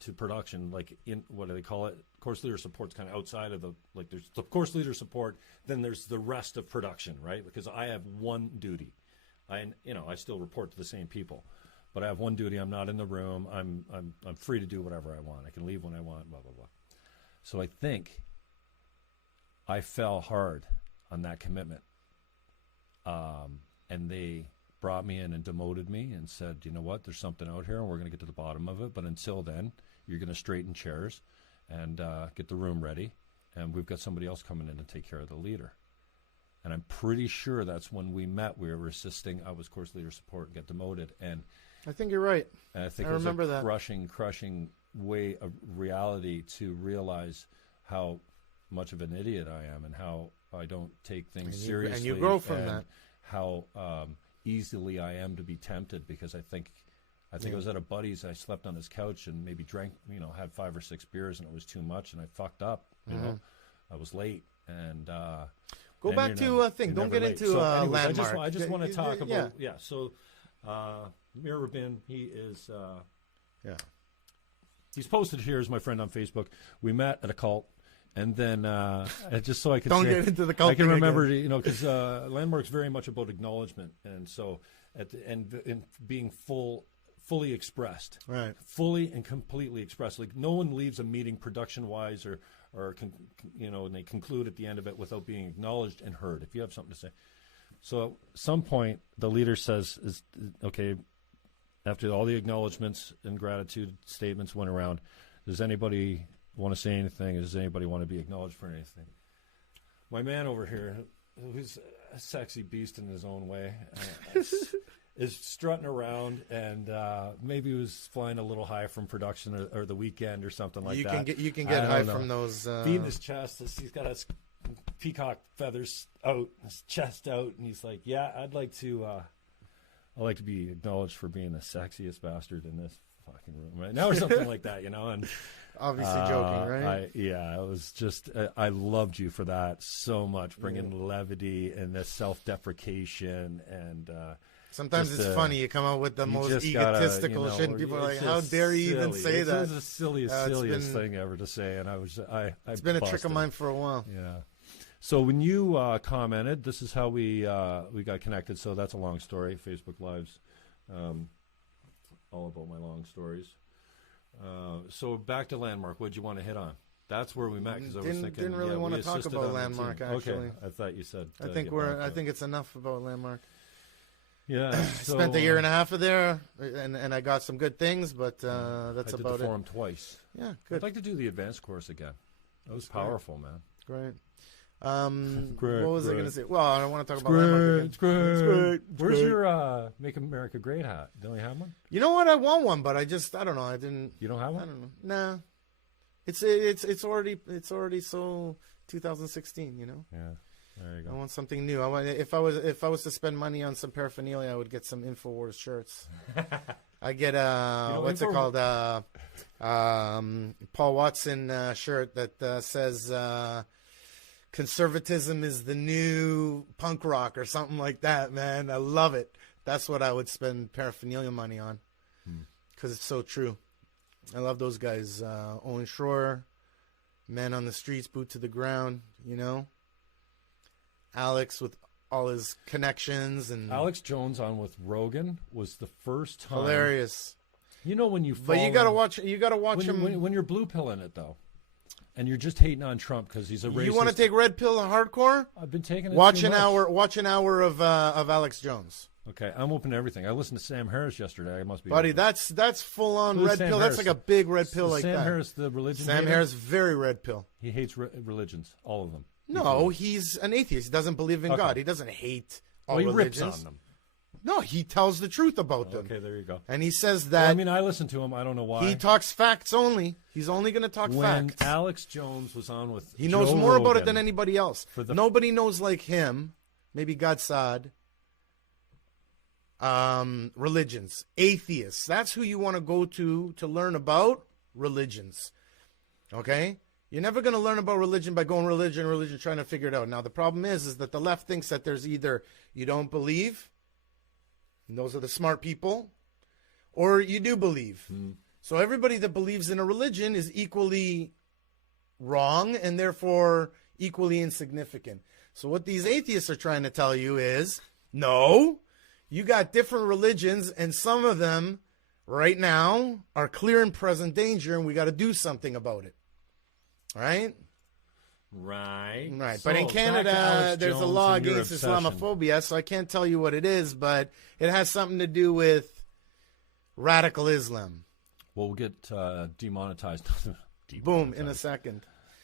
to production, like in, what do they call it? Course leader support's kind of outside of there's the course leader support, then there's the rest of production, right? Because I have one duty. I still report to the same people, but I have one duty. I'm not in the room. I'm free to do whatever I want. I can leave when I want, blah, blah, blah. So I think I fell hard on that commitment. And they brought me in and demoted me and said, you know what, there's something out here and we're going to get to the bottom of it. But until then, you're going to straighten chairs and get the room ready. And we've got somebody else coming in to take care of the leader. And I'm pretty sure that's when we met. We were assisting. I was course leader support and get demoted. And I think you're right. And I think I remember it was a that. crushing way of reality to realize how much of an idiot I am and how I don't take things seriously. And you grow from that. How easily I am to be tempted, because I think I was at a buddy's. I slept on his couch and maybe drank, had 5 or 6 beers, and it was too much, and I fucked up. You know, I was late, and go back to a thing. Don't get late. into So anyways, landmark. I just want to talk about yeah. So Meir Rabin, he is he's posted here as my friend on Facebook. We met at a cult. And then, just so I could get into the cult. I can remember, because Landmark's very much about acknowledgement, and so at the end, in being fully expressed, right? Fully and completely expressed. Like no one leaves a meeting production-wise, or and they conclude at the end of it without being acknowledged and heard. If you have something to say, so at some point the leader says, "Is okay." After all the acknowledgments and gratitude statements went around, does anybody want to say anything? Does anybody want to be acknowledged for anything? My man over here, who's a sexy beast in his own way, is strutting around, and maybe he was flying a little high from production or the weekend or something like that. You can get high from those. Beating his chest. He's got his peacock feathers out, his chest out, and he's like, "Yeah, I'd like to be acknowledged for being the sexiest bastard in this fucking room right now," or something like that, and. Obviously joking, right? It was just, I loved you for that so much, bringing levity and the self-deprecation. And sometimes it's funny. You come out with the most egotistical shit, and people are like, how dare you even say that? It's the silliest thing ever to say. And it's been a trick of mine for a while. Yeah. So when you commented, this is how we got connected. So that's a long story. Facebook Lives, all about my long stories. So back to Landmark. What did you want to hit on? That's where we met, because I was thinking. Didn't really want to talk about Landmark. Actually, okay. I thought you said. I think it's enough about Landmark. Yeah, spent a year and a half of there, and I got some good things, but that's I did about the it. forum twice. Yeah, good. I'd like to do the advanced course again. That was powerful, man. Great. Great. What was I going to say? Well, I don't want to talk about Landmark again. It's great. Where's your Make America Great hat? Don't you have one? You know what? I want one, but I don't know. I didn't. You don't have one? I don't know. Nah. It's already so 2016. Yeah. There you go. I want something new. If I was to spend money on some paraphernalia, I would get some InfoWars shirts. I get what's it called? Paul Watson shirt that says conservatism is the new punk rock or something like that, man. I love it. That's what I would spend paraphernalia money on, because it's so true. I love those guys. Owen Schroer, Man on the Streets, Boot to the Ground, Alex with all his connections. And Alex Jones on with Rogan was the first time. Hilarious. When you fall But you gotta watch him. when you're blue pilling it, though. And you're just hating on Trump because he's a racist. You want to take red pill hardcore? I've been taking it. Watch an hour of Alex Jones. Okay, I'm open to everything. I listened to Sam Harris yesterday. I must be. Buddy, that's full on red pill. Harris? That's like a big red pill like Sam that. Sam Harris, the religion. Sam Harris, very red pill. He hates religions, all of them. No, he's an atheist. He doesn't believe in God. He doesn't hate all religions. He rips on them. No, he tells the truth about them. Okay, there you go. And he says that. I listen to him. I don't know why. He talks facts only. He's only going to talk facts. When Alex Jones was on with he knows Joe more Rogan, about it than anybody else. Nobody knows like him. Maybe Godsad. religions. Atheists. That's who you want to go to learn about religions. Okay? You're never going to learn about religion by going religion, trying to figure it out. Now, the problem is that the left thinks that there's either you don't believe, and those are the smart people, or you do believe. So everybody that believes in a religion is equally wrong and therefore equally insignificant. So what these atheists are trying to tell you is, no, you got different religions, and some of them right now are clear and present danger, and we got to do something about it. Right? Right. So, but in Canada, there's a law against Islamophobia, so I can't tell you what it is, but it has something to do with radical Islam. Well, we'll get demonetized. Boom, in a second.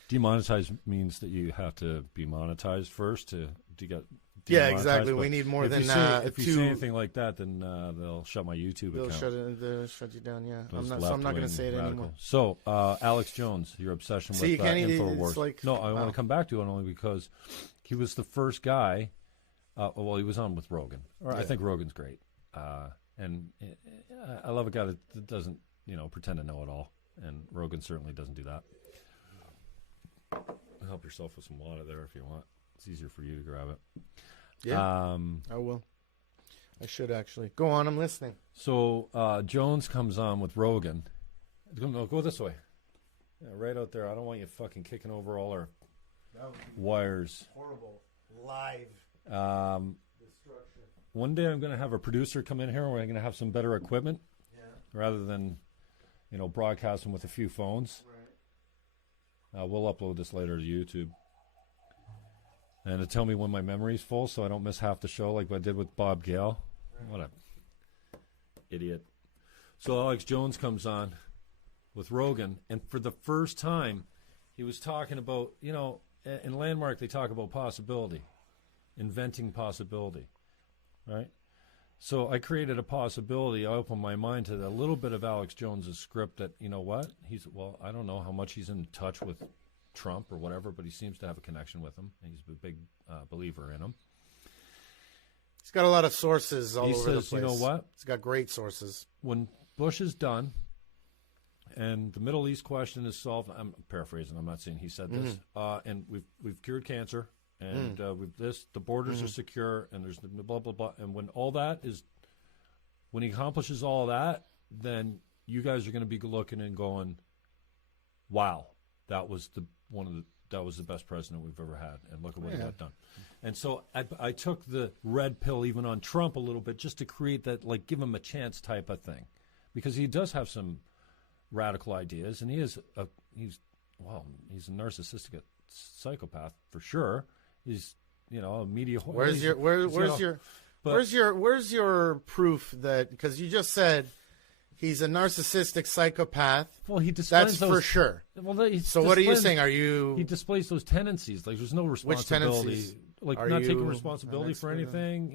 Demonetized means that you have to be monetized first to get. Yeah, exactly. We need more than if you say anything like that, then they'll shut my YouTube account. They'll shut you down. Yeah, I'm not going to say it anymore. So, Alex Jones, your obsession with InfoWars. Like, I want to come back to it only because he was the first guy. Well, he was on with Rogan. I think Rogan's great, and I love a guy that doesn't, pretend to know it all. And Rogan certainly doesn't do that. Help yourself with some water there if you want. It's easier for you to grab it. Yeah, I will. I should actually. Go on, I'm listening. So Jones comes on with Rogan. No, go this way. Yeah, right out there. I don't want you fucking kicking over all our wires. Horrible. Live destruction. One day I'm going to have a producer come in here and we're going to have some better equipment rather than, broadcasting with a few phones. Right. We'll upload this later to YouTube. And to tell me when my memory's full so I don't miss half the show like I did with Bob Gale. What a idiot. So Alex Jones comes on with Rogan, and for the first time, he was talking about, in Landmark they talk about possibility, inventing possibility, right? So I created a possibility. I opened my mind to a little bit of Alex Jones's script that, I don't know how much he's in touch with Trump or whatever, but he seems to have a connection with him. He's a big believer in him. He's got a lot of sources all over the place. You know what? He's got great sources. When Bush is done and the Middle East question is solved, I'm paraphrasing, I'm not saying he said this, and we've cured cancer, and the borders are secure, and there's blah, blah, blah. And when he accomplishes all that, then you guys are going to be looking and going, wow, that was the best president we've ever had, and look at what he got done. And so I took the red pill even on Trump a little bit just to create that, give him a chance type of thing, because he does have some radical ideas, and he's a narcissistic psychopath for sure. He's a media. Where's your proof that, because you just said he's a narcissistic psychopath? Well, he displays that's for sure. Well, so what are you saying? He displays those tendencies. There's no responsibility. Which tendencies? Not taking responsibility for anything.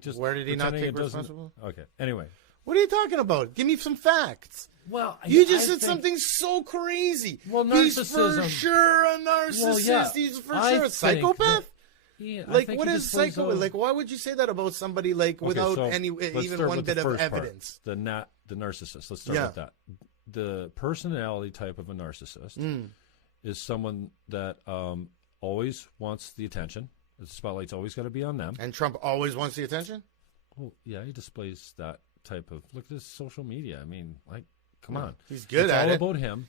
Just where did he not take responsibility? Okay. Anyway, what are you talking about? Give me some facts. Well, you just said something so crazy. Well, narcissism. He's for sure a narcissist. Well, yeah. He's for sure a psychopath. What is psycho? Why would you say that about somebody without even one bit of evidence? The narcissist. Let's start with that. The personality type of a narcissist is someone that always wants the attention. The spotlight's always got to be on them. And Trump always wants the attention? Well, yeah, he displays that type of. Look at this social media. I mean, come on. He's good at it. It's all about him.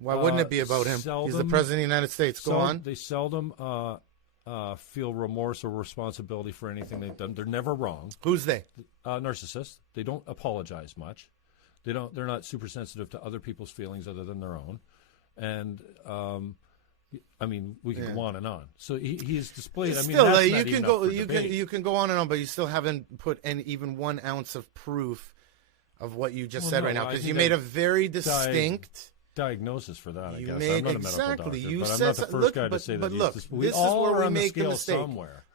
Why wouldn't it be about him? He's the president of the United States. Go on. They seldom feel remorse or responsibility for anything they've done. They're never wrong. Who's they? Narcissists. They don't apologize much. They're not super sensitive to other people's feelings other than their own. And we can go on and on. So he's displayed. Still, you can go on and on, but you still haven't put even 1 ounce of proof of what you just said right now, because you made a very distinct diagnosis for that. I guess I'm not a medical doctor, but I'm not the first guy to say that. But look, this is where we make the mistake.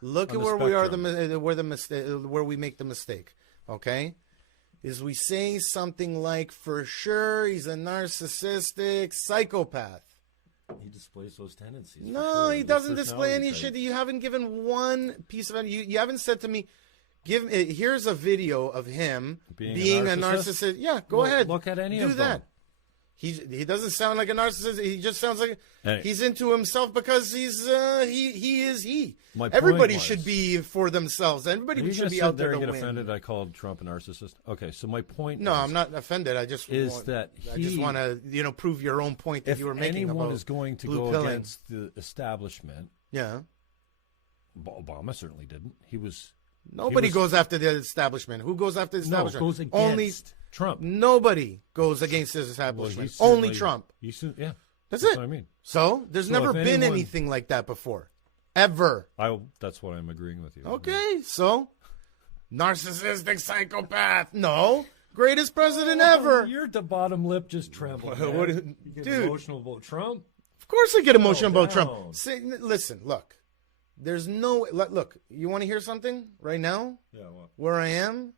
Look at where we are, where we make the mistake. Okay, is we say something like, for sure he's a narcissistic psychopath. He displays those tendencies. No, he doesn't display any shit. You haven't given one piece of it. You haven't said to me, Here's a video of him being a narcissist. Yeah, go ahead. Look at any of them. Do that. He doesn't sound like a narcissist. He just sounds like he's into himself because he is he. Everybody should be for themselves. Everybody should be out there to win. Offended I called Trump a narcissist? Okay, so my point No, I'm not offended. I just want to prove your own point that you were making about If anyone is going to go against the establishment, yeah. Obama certainly didn't. Nobody goes after the establishment. Who goes after the establishment? No, goes against only Trump. Nobody goes against the establishment. Only Trump. Yeah. That's it. What I mean. So there's never been anything like that before. Ever. That's what I'm agreeing with you. Okay, so narcissistic psychopath. No. Greatest president ever. Your bottom lip just trembled. Dude. You get emotional about Trump? Of course I get emotional about Trump. Listen, look. There's no look. You want to hear something right now? Yeah. What? Where I am,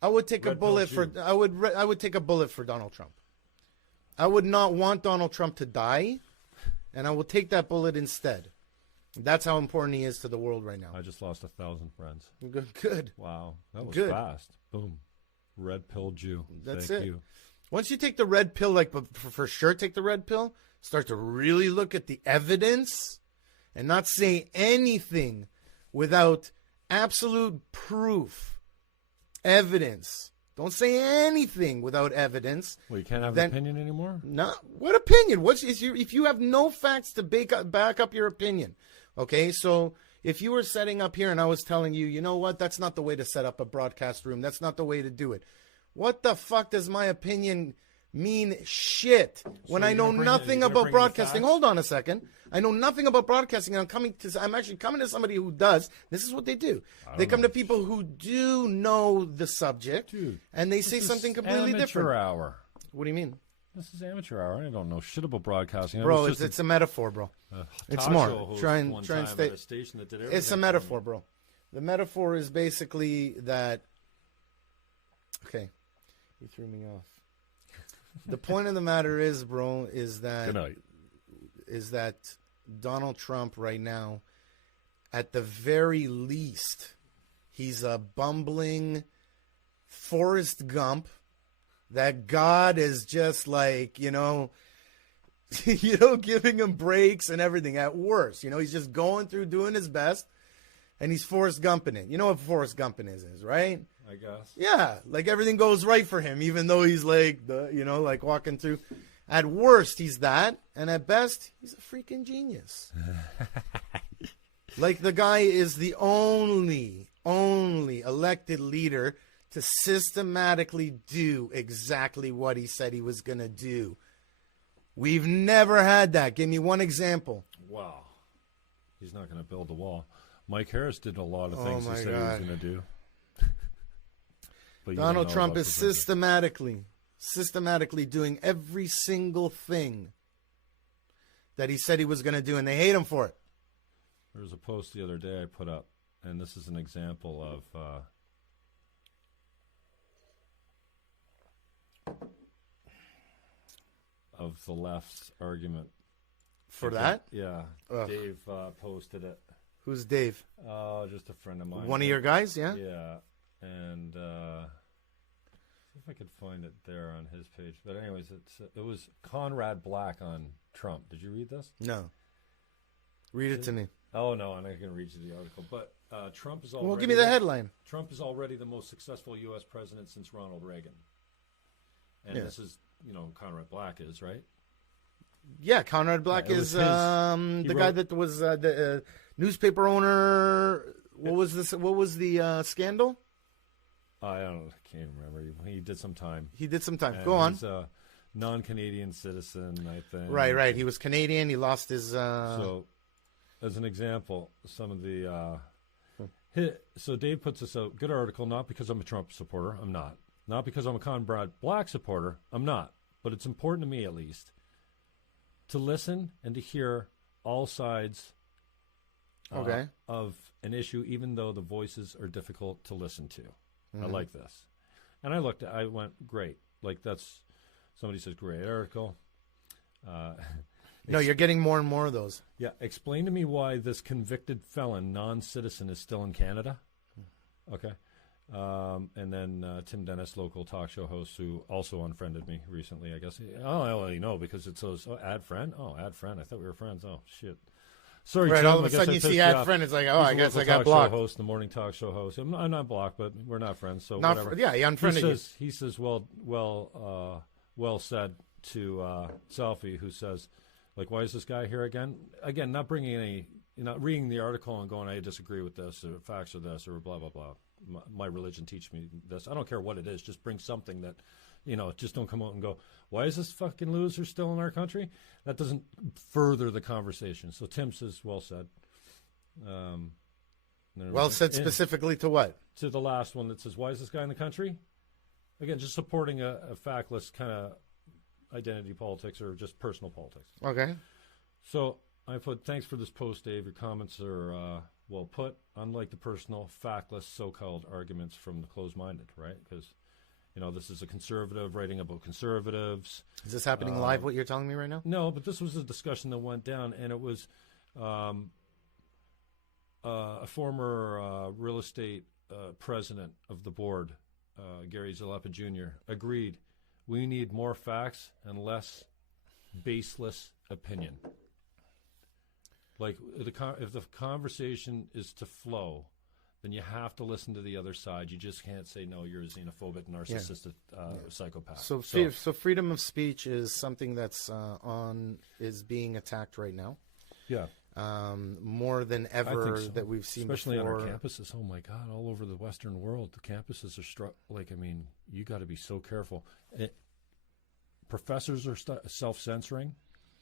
I would take a bullet for. I would take a bullet for Donald Trump. I would not want Donald Trump to die, and I will take that bullet instead. That's how important he is to the world right now. I just lost 1,000 friends. Good. Wow, that was good. Fast. Boom. Red pill Jew. That's Thank it. you. Once you take the red pill, like for sure, take the red pill. Start to really look at the evidence. And not say anything without absolute proof, evidence. Don't say anything without evidence. Well, you can't have an opinion anymore? No. What opinion? If you have no facts to back up your opinion? Okay, so if you were setting up here and I was telling you, you know what, that's not the way to set up a broadcast room. That's not the way to do it. What the fuck does my opinion mean shit when I know nothing about broadcasting? Hold on a second. I know nothing about broadcasting, and I'm actually coming to somebody who does. This is what they do. They come to people who do know the subject, and they say something completely different. Amateur hour. What do you mean? This is amateur hour. I don't know shit about broadcasting. Bro, it's a metaphor, bro. It's more. Try and stay. It's a metaphor, bro. The metaphor is basically that. Okay, you threw me off. The point of the matter is, bro, is that Donald Trump right now, at the very least, he's a bumbling Forrest Gump that God is just like, giving him breaks and everything at worst. He's just going through doing his best, and he's Forrest Gumping it. You know what Forrest Gumping is, right? I guess. Yeah, like everything goes right for him, even though he's like like walking through. At worst, he's that, and at best, he's a freaking genius. Like the guy is the only elected leader to systematically do exactly what he said he was going to do. We've never had that. Give me one example. Wow. He's not going to build the wall. Mike Harris did a lot of things he said he was going to do. Donald Trump is systematically doing every single thing that he said he was going to do, and they hate him for it. There was a post the other day I put up, and this is an example of the left's argument. For that? Yeah. Ugh. Dave posted it. Who's Dave? Just a friend of mine. One of your guys, yeah? Yeah. And see if I could find it there on his page. But anyways, it was Conrad Black on Trump. Did you read this? No. Read it to me. Oh, no, I'm not going to read you the article. But Trump is already... Well, give me the headline. Trump is already the most successful U.S. president since Ronald Reagan. And this is, Conrad Black is, right? Yeah, Conrad Black is the guy that was the newspaper owner. What was this? What was the scandal? I don't know. I can't remember. He did some time. Go on. He's a non-Canadian citizen, I think. Right. He was Canadian. He lost his... So, as an example, some of the... So Dave puts this out. Good article, not because I'm a Trump supporter. I'm not. Not because I'm a Conrad Black supporter. I'm not. But it's important to me, at least, to listen and to hear all sides of an issue, even though the voices are difficult to listen to. I like this. And I went, great. Like, that's, somebody says, great article. No, you're getting more and more of those. Yeah. Explain to me why this convicted felon, non-citizen, is still in Canada. Okay. And then Tim Dennis, local talk show host, who also unfriended me recently, I guess. Oh, I already know because it's those, add friend? Oh, add friend. I thought we were friends. Oh, shit. Sorry, right, Tim. all of a sudden you see add friend, it's like, oh, I guess I got blocked. Host, the morning talk show host. I'm not blocked, but we're not friends, so not whatever. Yeah, he unfriended you. He says, well said to Selfie, who says, like, why is this guy here again? Again, not bringing any, not reading the article and going, I disagree with this, or facts are this, or blah, blah, blah. My religion teach me this. I don't care what it is. Just bring something that, just don't come out and go, why is this fucking loser still in our country? That doesn't further the conversation. So Tim says, well said. Well said specifically to what? To the last one that says, why is this guy in the country? Again, just supporting a factless kind of identity politics or just personal politics. Okay. So I put, thanks for this post, Dave. Your comments are well put, unlike the personal, factless, so-called arguments from the closed-minded, right? Because, this is a conservative writing about conservatives. Is this happening live, what you're telling me right now? No, but this was a discussion that went down, and it was a former real estate president of the board, Gary Zalepa Jr., agreed we need more facts and less baseless opinion. Like, if the conversation is to flow, then you have to listen to the other side. You just can't say, no, you're a xenophobic, narcissistic psychopath. So freedom of speech is something that's is being attacked right now. Yeah. More than ever that we've seen especially before. On our campuses. Oh, my God, all over the Western world, the campuses are you got to be so careful. Professors are self-censoring.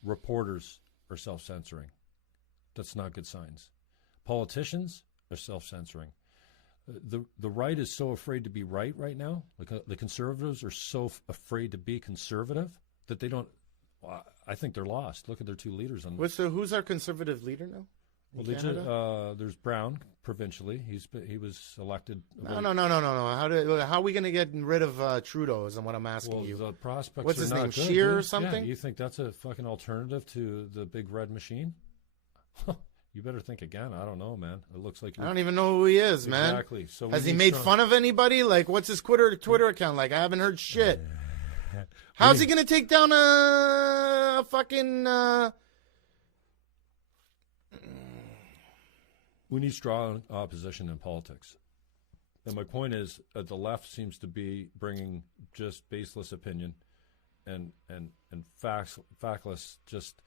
Reporters are self-censoring. That's not good signs. Politicians are self-censoring. The right is so afraid to be right now. Like the conservatives are so afraid to be conservative that they don't. I think they're lost. Look at their two leaders. Who's our conservative leader now? Well, there's Brown provincially. He was elected. No. How are we going to get rid of Trudeau? Is what I'm asking you. The prospects. What's his name? Good, Scheer or something? Yeah, you think that's a fucking alternative to the big red machine? You better think again. I don't know, man. It looks like I don't even know who he is, man. Exactly. So has he made fun of anybody? Like, what's his Twitter account like? I haven't heard shit. How's he going to take down a fucking? We need strong opposition in politics. And my point is, the left seems to be bringing just baseless opinion, and factless, just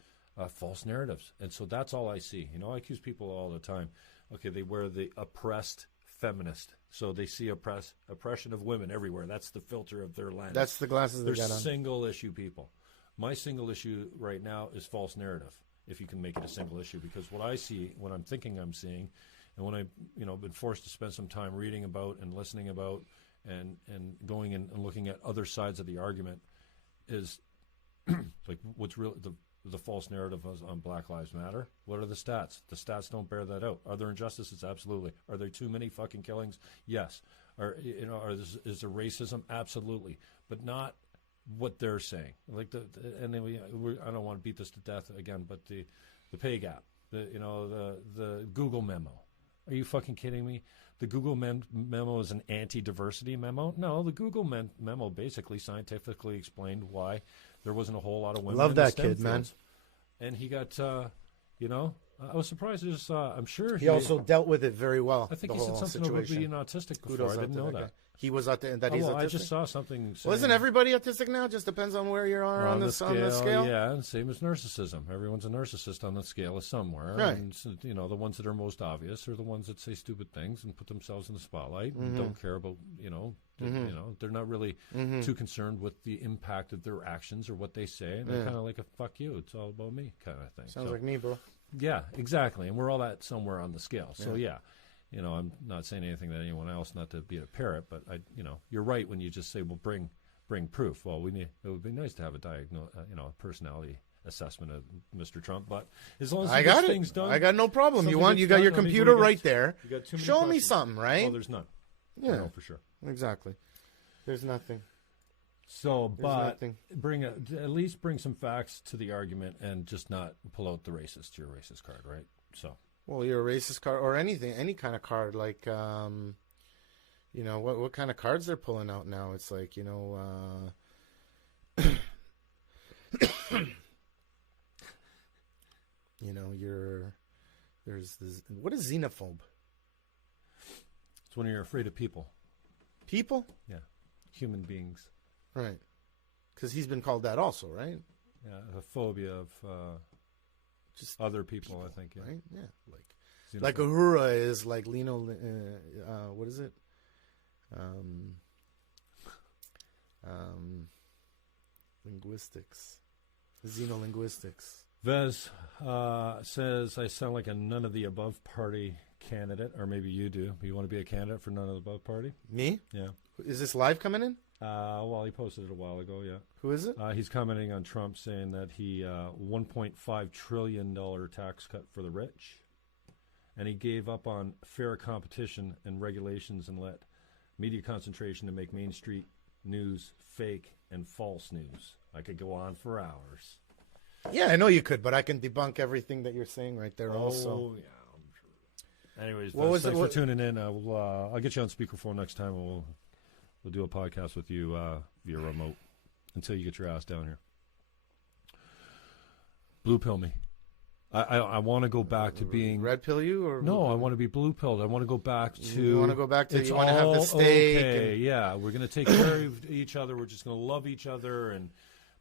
false narratives. And so that's all I see. I accuse people all the time. Okay, they wear the oppressed feminist, so they see oppression of women everywhere. That's the filter of their lens. That's the glasses they got on. They're single issue people. My single issue right now is false narrative, if you can make it a single issue, because what I see, what I'm thinking I'm seeing, and when I've been forced to spend some time reading about and listening about and going and looking at other sides of the argument, is like what's real the false narrative on Black Lives Matter. What are the stats? The stats don't bear that out. Are there injustices? Absolutely. Are there too many fucking killings? Yes. Is there racism? Absolutely. But not what they're saying. Like and then I don't want to beat this to death again, but the pay gap, the Google memo. Are you fucking kidding me? The Google memo is an anti-diversity memo? No, the Google memo basically scientifically explained why there wasn't a whole lot of women. Love in that the STEM kid, fields. man. And he got, I was surprised. I'm sure he also dealt with it very well. I think he said something about being autistic before. I didn't know that. He was autistic. He's autistic. I just saw something. Well, isn't everybody autistic now? It just depends on where you are on the scale. Yeah, same as narcissism. Everyone's a narcissist on the scale of somewhere. Right. And, the ones that are most obvious are the ones that say stupid things and put themselves in the spotlight and don't care about, they're not really too concerned with the impact of their actions or what they say. And they're kind of like a fuck you. It's all about me kind of thing. Sounds like me, bro. Yeah, exactly. And we're all that somewhere on the scale. So, yeah. I'm not saying anything that anyone else, not to be a parrot, but you're right when you just say, well, bring proof. Well, it would be nice to have a personality assessment of Mr. Trump, but as long as I got things done, I got no problem. You got your computer right there. Show me something, right? Oh, there's none. Yeah, no, for sure. Exactly. There's nothing. So, but at least bring some facts to the argument and just not pull out your racist card, right? So. Well, you're a racist card or anything, any kind of card. Like, you know, what kind of cards they're pulling out now. It's like, you know, you know, there's this, what is xenophobe? It's when you're afraid of people. People? Yeah. Human beings. Right. Because he's been called that also, right? Yeah, a phobia of just other people, I think. Yeah. Right? Yeah. Like Uhura is like what is it? Linguistics. Xenolinguistics. Vez says, I sound like a none of the above party candidate, or maybe you do. You want to be a candidate for none of the above party? Me? Yeah. Is this live coming in? Well, he posted it a while ago, yeah. Who is it? He's commenting on Trump saying that he $1.5 trillion tax cut for the rich, and he gave up on fair competition and regulations and let media concentration to make Main Street news fake and false news. I could go on for hours. Yeah, I know you could, but I can debunk everything that you're saying right there also. Oh, yeah, I'm sure. Anyways, thanks for tuning in. I'll get you on speakerphone next time, and we'll do a podcast with you via remote until you get your ass down here. Blue pill me. I want to go back to being red pill you, or no? I want to be blue pilled. I want to go back to. You want to go back to. You want to have the steak. Okay, yeah, we're going to take care of each other. We're just going to love each other, and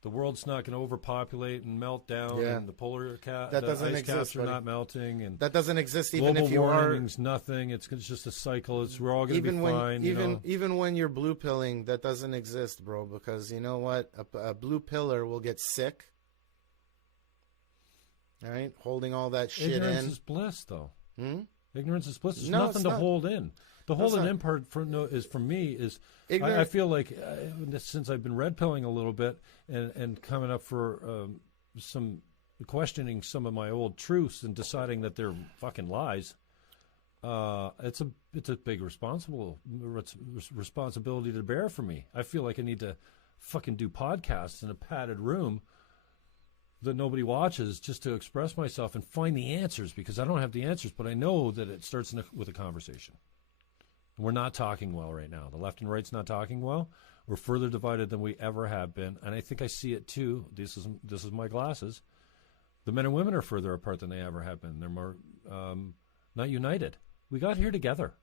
the world's not going to overpopulate and melt down. Yeah. And the polar cap, that the doesn't ice exist, caps are buddy. not melting, and that doesn't exist. Even global if you warming's nothing. It's just a cycle. We're all going to be fine. Even when you're blue pilling, that doesn't exist, bro. Because you know what, a blue piller will get sick. All right, holding all that shit Ignorance in. is bliss, though. Hmm? Ignorance is bliss. There's No, nothing it's to not. hold in. The No, it's holding not. in part is for me is I feel like since I've been red pilling a little bit and coming up for some questioning some of my old truths and deciding that they're fucking lies. It's a big responsibility to bear for me. I feel like I need to fucking do podcasts in a padded room that nobody watches just to express myself and find the answers, because I don't have the answers, but I know that it starts with a conversation. And we're not talking well right now. The left and right's not talking well. We're further divided than we ever have been, and I think I see it too. This is my glasses. The men and women are further apart than they ever have been. They're more not united. We got here together.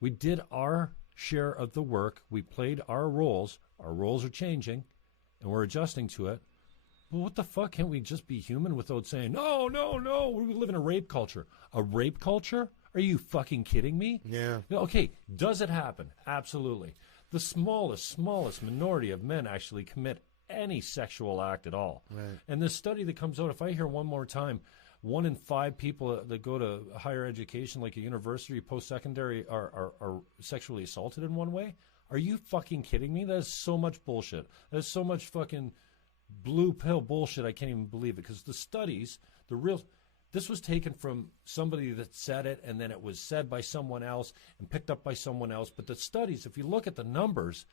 We did our share of the work. We played our roles. Our roles are changing, and we're adjusting to it. Well, what the fuck? Can't we just be human without saying, no, we live in a rape culture. A rape culture? Are you fucking kidding me? Yeah. Okay, does it happen? Absolutely. The smallest minority of men actually commit any sexual act at all. Right. And this study that comes out, if I hear one more time, 1 in 5 people that go to higher education, like a university, post-secondary, are sexually assaulted in one way, are you fucking kidding me? That is so much bullshit. That is so much fucking blue pill bullshit. I can't even believe it, because the studies, this was taken from somebody that said it, and then it was said by someone else and picked up by someone else. But the studies, if you look at the numbers,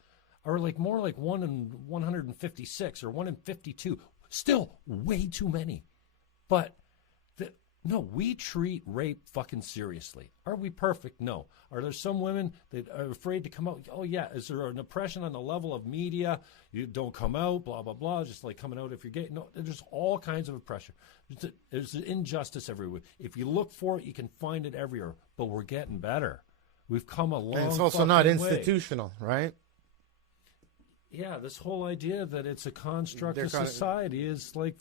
are like more like 1 in 156 or 1 in 52. Still way too many. But no, we treat rape fucking seriously. Are we perfect? No. Are there some women that are afraid to come out? Oh, yeah. Is there an oppression on the level of media? You don't come out, blah, blah, blah, just like coming out if you're gay. No, there's all kinds of oppression. There's injustice everywhere. If you look for it, you can find it everywhere. But we're getting better. We've come a long way. And it's also not institutional, right? Yeah, this whole idea that it's a construct of society is like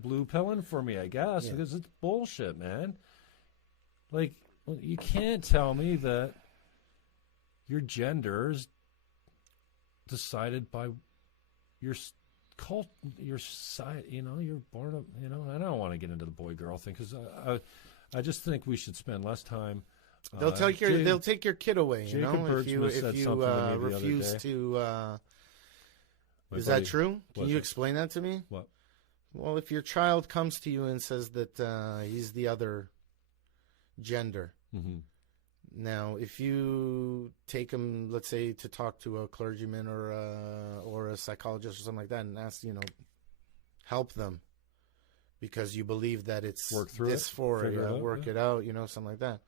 blue pilling for me, I guess, because it's bullshit, man. Like, you can't tell me that your gender is decided by your cult, your society. You know, you're born up. You know, I don't want to get into the boy-girl thing, because I just think we should spend less time. They'll take your kid away. You know, if you refuse to. Is that true? Can you explain that to me? What? Well, if your child comes to you and says that he's the other gender, now if you take him, let's say, to talk to a clergyman or a psychologist or something like that, and ask, help them because you believe that it's work through dysphoria, work it out, something like that.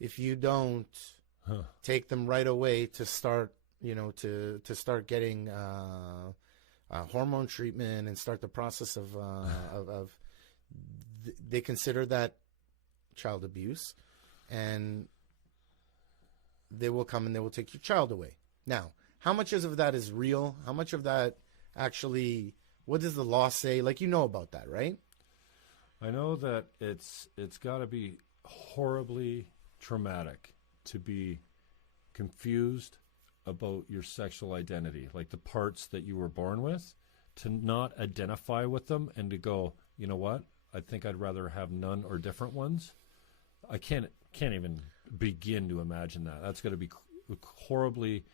If you don't take them right away to start, to start getting hormone treatment and start the process of they consider that child abuse, and they will come and they will take your child away. Now, how much of that is real? How much of that actually, what does the law say? Like, about that, right? I know that it's got to be horribly traumatic to be confused about your sexual identity, like the parts that you were born with, to not identify with them and to go, you know what? I think I'd rather have none or different ones. I can't even begin to imagine that. That's going to be horribly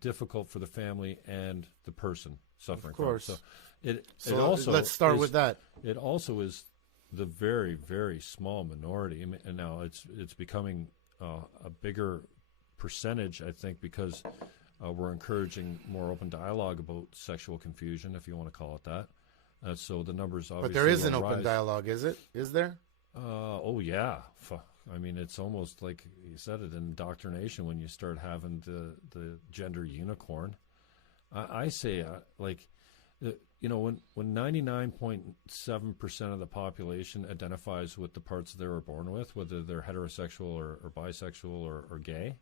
difficult for the family and the person suffering. Of course. From it. So it also let's start with that. It also is the very, very small minority, and now it's becoming a bigger percentage, I think, because we're encouraging more open dialogue about sexual confusion, if you want to call it that. So the numbers obviously. But there is an rise. open dialogue, is it? Is there? Oh yeah. I mean, it's almost like you said it, indoctrination when you start having the gender unicorn. I say when 99.7% of the population identifies with the parts they were born with, whether they're heterosexual or bisexual or gay,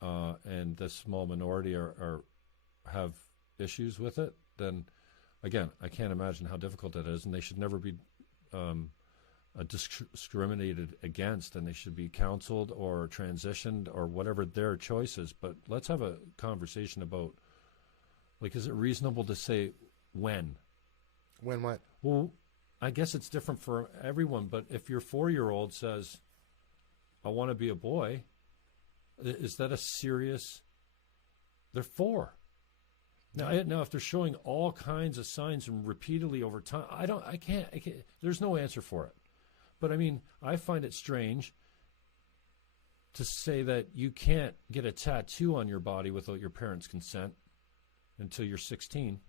and this small minority have issues with it, then again, I can't imagine how difficult that is, and they should never be discriminated against, and they should be counseled or transitioned or whatever their choice is. But let's have a conversation about, like, is it reasonable to say when? When what? Well, I guess it's different for everyone, but if your 4-year-old says, I want to be a boy, is that a serious... They're 4. Now, if they're showing all kinds of signs and repeatedly over time, I can't, there's no answer for it. But I mean, I find it strange to say that you can't get a tattoo on your body without your parents' consent until you're 16.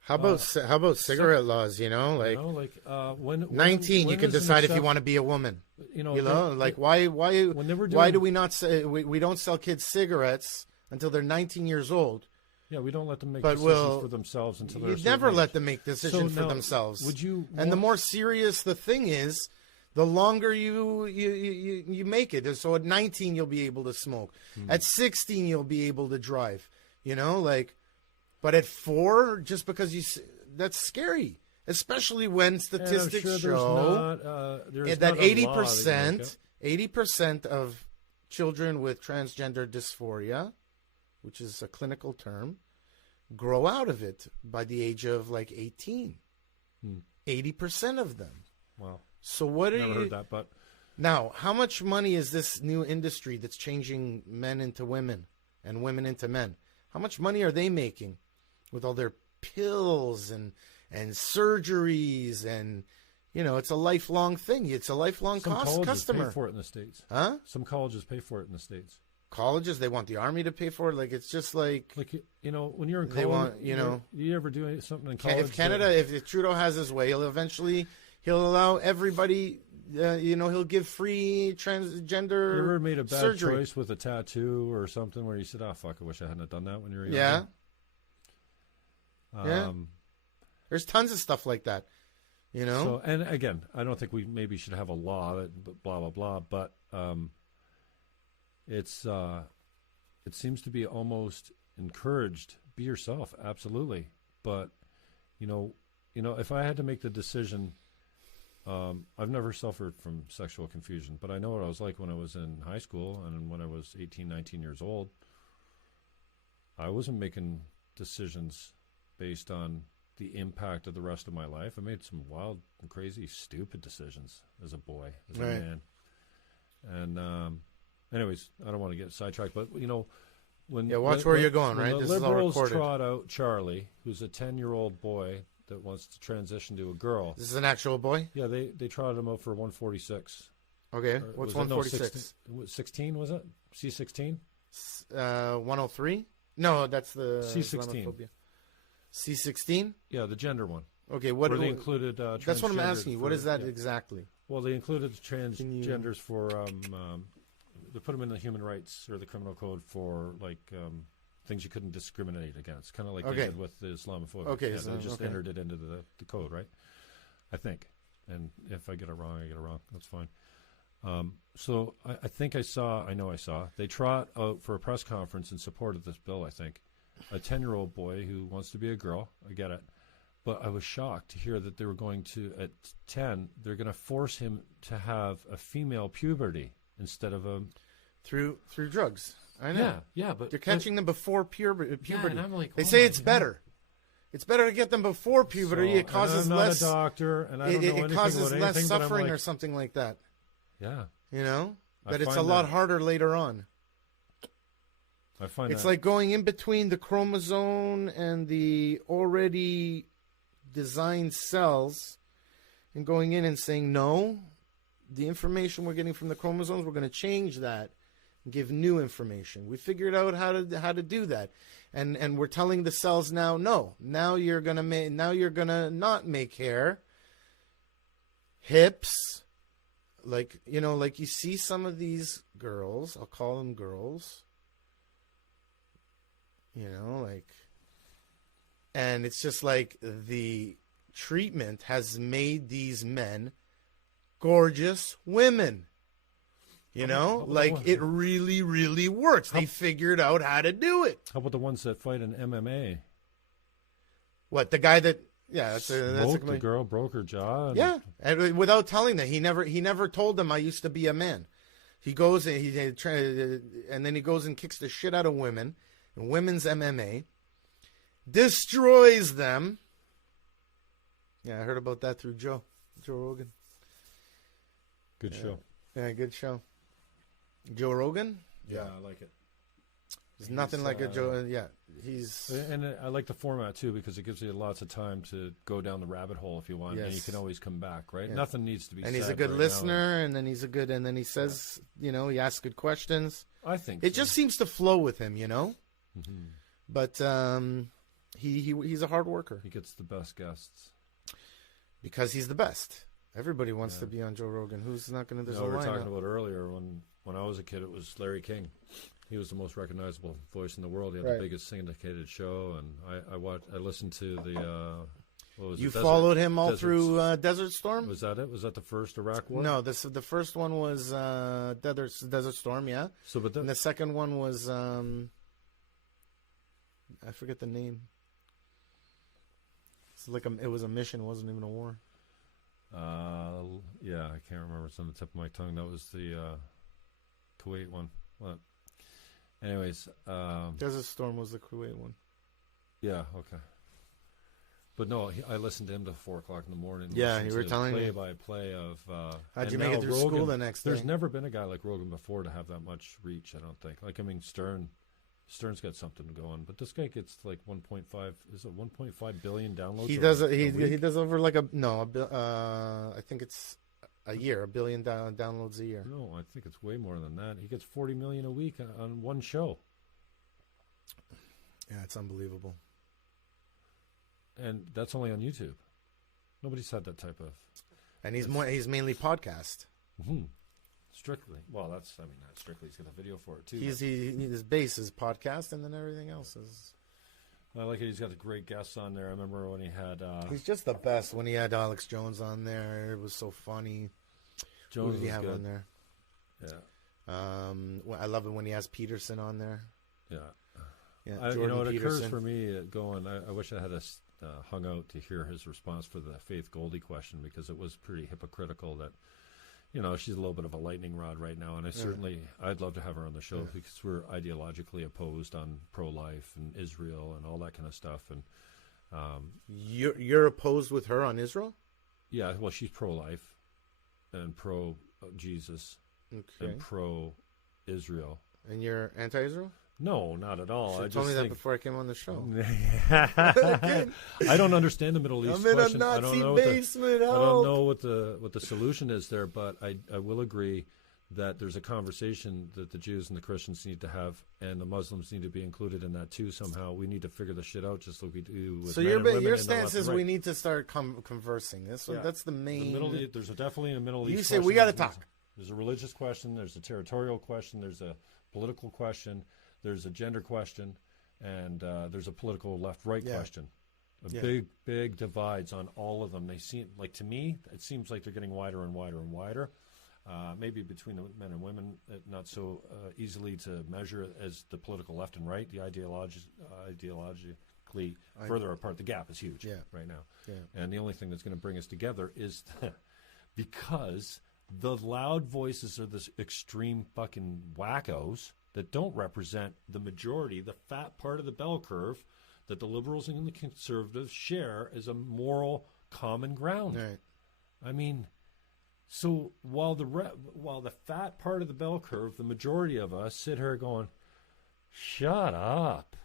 How about cigarette laws? When 19, you can decide if you want to be a woman. Why do we not say we don't sell kids cigarettes until they're 19 years old? Yeah, we don't let them make decisions for themselves until they're. You never let them make decisions for themselves. And the more serious the thing is, the longer you make it. So at 19, you'll be able to smoke. At 16, you'll be able to drive. But at 4, just because that's scary, especially when statistics show that 80% of children with transgender dysphoria, which is a clinical term, grow out of it by the age of 18. 80% of them. Wow. So what are Never heard that, but now, how much money is this new industry that's changing men into women and women into men? How much money are they making with all their pills and surgeries and it's a lifelong thing. It's a lifelong customer. Pay for it in the States. Huh? Some colleges pay for it in the States. Colleges, they want the army to pay for it. It's just when you're in college, they want, you ever do something in college? If Canada, if Trudeau has his way, he'll allow everybody. He'll give free transgender. You ever made a bad surgery. Choice with a tattoo or something where you said, "Oh fuck, I wish I hadn't done that when you were younger"? Yeah. There's tons of stuff like that. So, and again, I don't think we maybe should have a law that blah blah blah, but it seems to be almost encouraged. Be yourself, absolutely. But if I had to make the decision, I've never suffered from sexual confusion, but I know what I was like when I was in high school and when I was 18, 19 years old. I wasn't making decisions based on the impact of the rest of my life. I made some wild and crazy, stupid decisions as a boy, as a man. And anyways, I don't want to get sidetracked, but watch where you're going, right? The liberals trot out Charlie, who's a 10-year-old boy that wants to transition to a girl. This is an actual boy? Yeah, they trotted him out for 146. Okay, what's 146? 16 was it? C16? 103? No, that's the C16. C16? Yeah, the gender one. Okay, where they included that's what I'm asking you. What is that exactly? Well, they included the transgenders for they put them in the human rights or the criminal code for like things you couldn't discriminate against, kind of like they did with the Islamophobia. Okay, yeah, so, they just entered it into the code, right? I think. And if I get it wrong, I get it wrong. That's fine. So I think I saw, they trot out for a press conference in support of this bill, I think. A 10-year-old boy who wants to be a girl. I get it. But I was shocked to hear that they were going to, at 10, they're going to force him to have a female puberty instead of a... Through drugs. I know. Yeah, but... They're catching them before puberty. Yeah, and I'm like, they say it's better. It's better to get them before puberty. So, it causes I'm less... not a doctor, and I don't know anything it causes about less anything, suffering like, or something like that. Yeah. You know? I But it's a find lot that- harder later on. I find It's that... like going in between the chromosome and the already designed cells and going in and saying, no, the information we're getting from the chromosomes, we're going to change that and give new information. We figured out how to do that. And we're telling the cells now, no, now you're going to not make hair, hips, like, you know, like you see some of these girls, I'll call them girls, you know, like, and it's just like the treatment has made these men gorgeous women. You know, like it really, really works. They figured out how to do it. How about the ones that fight in MMA? What, the guy that, that's Smoked the girl, broke her jaw. Yeah, and without telling them, he never told them I used to be a man. He goes and and then he goes and kicks the shit out of women, and women's MMA, destroys them. Yeah, I heard about that through Joe Rogan. Good show. Yeah, good show. Joe Rogan? Yeah, I like it. There's nothing like a Joe. Yeah, he's... And I like the format, too, because it gives you lots of time to go down the rabbit hole if you want, and you can always come back, right? Yeah. Nothing needs to be said. And he's a good listener, and then and then he says, you know, he asks good questions. I think it just seems to flow with him, you know? Mm-hmm. But he's a hard worker. He gets the best guests. Because he's the best. Everybody wants to be on Joe Rogan. Who's not going to... We were talking about earlier, when I was a kid, it was Larry King. He was the most recognizable voice in the world. He had the biggest syndicated show, and I listened to the... what was you it? followed him all through Desert Storm? Was that it? Was that the first Iraq war? No, the first one was Desert Storm, yeah. And the second one was... I forget the name. It's like it was a mission. It wasn't even a war. Yeah, I can't remember. It's on the tip of my tongue. That was the Kuwait one. What? Anyways, Desert Storm was the Kuwait one. Yeah. Okay. But no, I listened to him till 4:00 in the morning. Yeah, you were telling me play-by-play of. How'd you make it through school the next day? There's never been a guy like Rogan before to have that much reach. I don't think. Like, I mean, Stern's got something going, but this guy gets like 1.5. Is it 1.5 billion downloads? He does. He does over like I think it's a year, 1 billion downloads a year. No, I think it's way more than that. He gets 40 million a week on one show. Yeah, it's unbelievable. And that's only on YouTube. Nobody's had that type of. And he's mainly podcast. Mm-hmm. Strictly. Well, not strictly. He's got a video for it too. His base is podcast, and then everything else is. I like it. He's got the great guests on there. I remember when he had. He's just the best. When he had Alex Jones on there, it was so funny. Jones Who did he have good. on there? Yeah. I love it when he has Peterson on there. Yeah. Yeah. It occurs for me going. I wish I had hung out to hear his response for the Faith Goldie question, because it was pretty hypocritical that. You know, she's a little bit of a lightning rod right now, and I'd love to have her on the show because we're ideologically opposed on pro-life and Israel and all that kind of stuff. And you're opposed with her on Israel? Yeah, well, she's pro-life and pro-Jesus and pro-Israel. And you're anti-Israel? No, not at all. You told me that before I came on the show. I don't understand the Middle East question. I'm in a Nazi basement. I don't know what the solution is there, but I will agree that there's a conversation that the Jews and the Christians need to have, and the Muslims need to be included in that too somehow. We need to figure this shit out, just like we do with men and women. Your stance is we need to start conversing. That's the main. There's definitely a Middle East. You say we got to talk. There's a religious question. There's a territorial question. There's a political question. There's a gender question, and there's a political left-right question. Big divides on all of them. They seem like, to me, it seems like they're getting wider and wider and wider. Maybe between the men and women, not so easily to measure as the political left and right. The ideologically further apart. The gap is huge right now. Yeah. And the only thing that's going to bring us together is because the loud voices are this extreme fucking wackos that don't represent the majority, the fat part of the bell curve that the liberals and the conservatives share as a moral common ground. Right. I mean, so while the fat part of the bell curve, the majority of us sit here going, "Shut up,"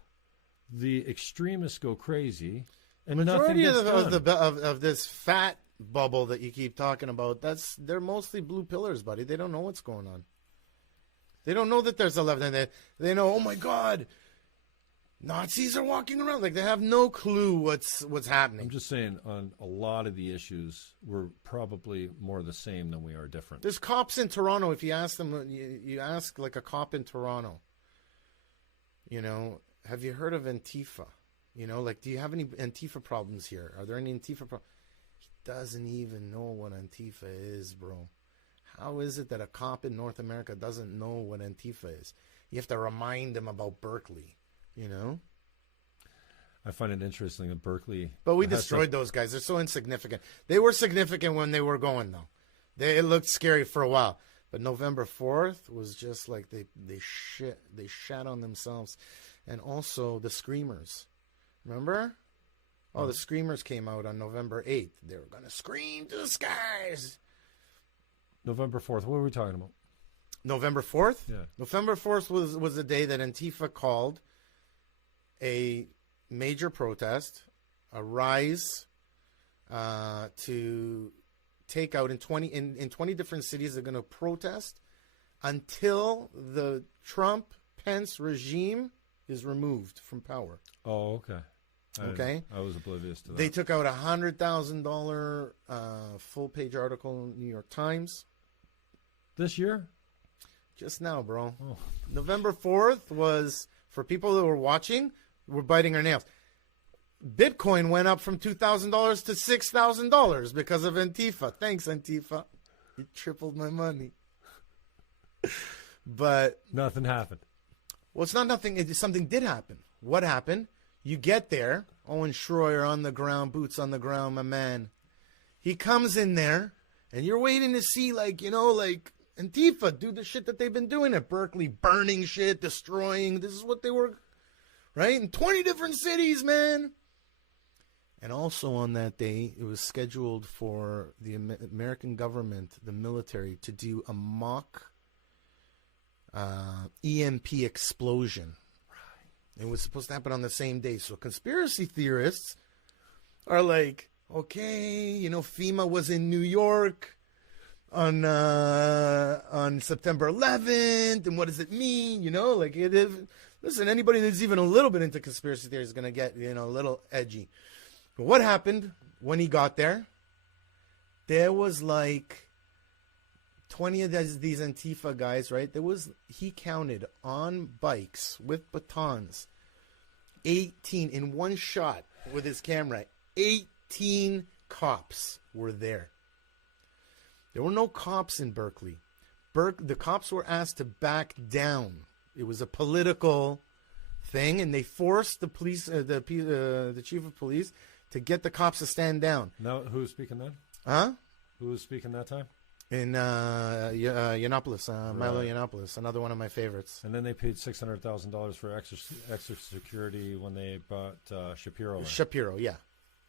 the extremists go crazy, and majority nothing gets done. of this fat bubble that you keep talking about, they're mostly blue pillars, buddy. They don't know what's going on. They don't know that there's a left, and they know, oh my God, Nazis are walking around. Like, they have no clue what's happening. I'm just saying, on a lot of the issues, we're probably more the same than we are different. There's cops in Toronto. If you ask them, you ask like a cop in Toronto, have you heard of Antifa? Like, do you have any Antifa problems here? Are there any Antifa problems? He doesn't even know what Antifa is, bro. How is it that a cop in North America doesn't know what Antifa is? You have to remind them about Berkeley. I find it interesting that Berkeley... But we destroyed those guys. They're so insignificant. They were significant when they were going, though. It looked scary for a while. But November 4th was just like they shat on themselves. And also the Screamers. Remember? Oh, the Screamers came out on November 8th. They were going to scream to the skies. November 4th. What are we talking about? November 4th? Yeah. November 4th was the day that Antifa called a major protest, a rise to take out in 20 different cities. They're going to protest until the Trump-Pence regime is removed from power. Oh, okay. Okay. I was oblivious to that. They took out a $100,000 full-page article in the New York Times. This year? Just now, bro. Oh. November 4th was, for people that were watching, we're biting our nails. Bitcoin went up from $2,000 to $6,000 because of Antifa. Thanks, Antifa. You tripled my money. But nothing happened. Well, it's not nothing. Something did happen. What happened? You get there. Owen Schroyer on the ground, boots on the ground, my man. He comes in there, and you're waiting to see, like Antifa do the shit that they've been doing at Berkeley, burning shit, destroying. This is what they were, right? In 20 different cities, man. And also on that day, it was scheduled for the American government, the military, to do a mock EMP explosion. Right. It was supposed to happen on the same day. So conspiracy theorists are like, okay, FEMA was in New York on September 11th, and what does it mean? Listen, anybody that's even a little bit into conspiracy theory is going to get, a little edgy. But what happened when he got there? There was like 20 of these Antifa guys, right? He counted on bikes with batons, 18 in one shot with his camera. 18 cops were there. There were no cops in Berkeley. The cops were asked to back down. It was a political thing, and they forced the police, the chief of police, to get the cops to stand down. Now, who was speaking then? Huh? Who was speaking that time? In Yiannopoulos, Milo Yiannopoulos, another one of my favorites. And then they paid $600,000 for extra security when they brought Shapiro in. Shapiro, yeah.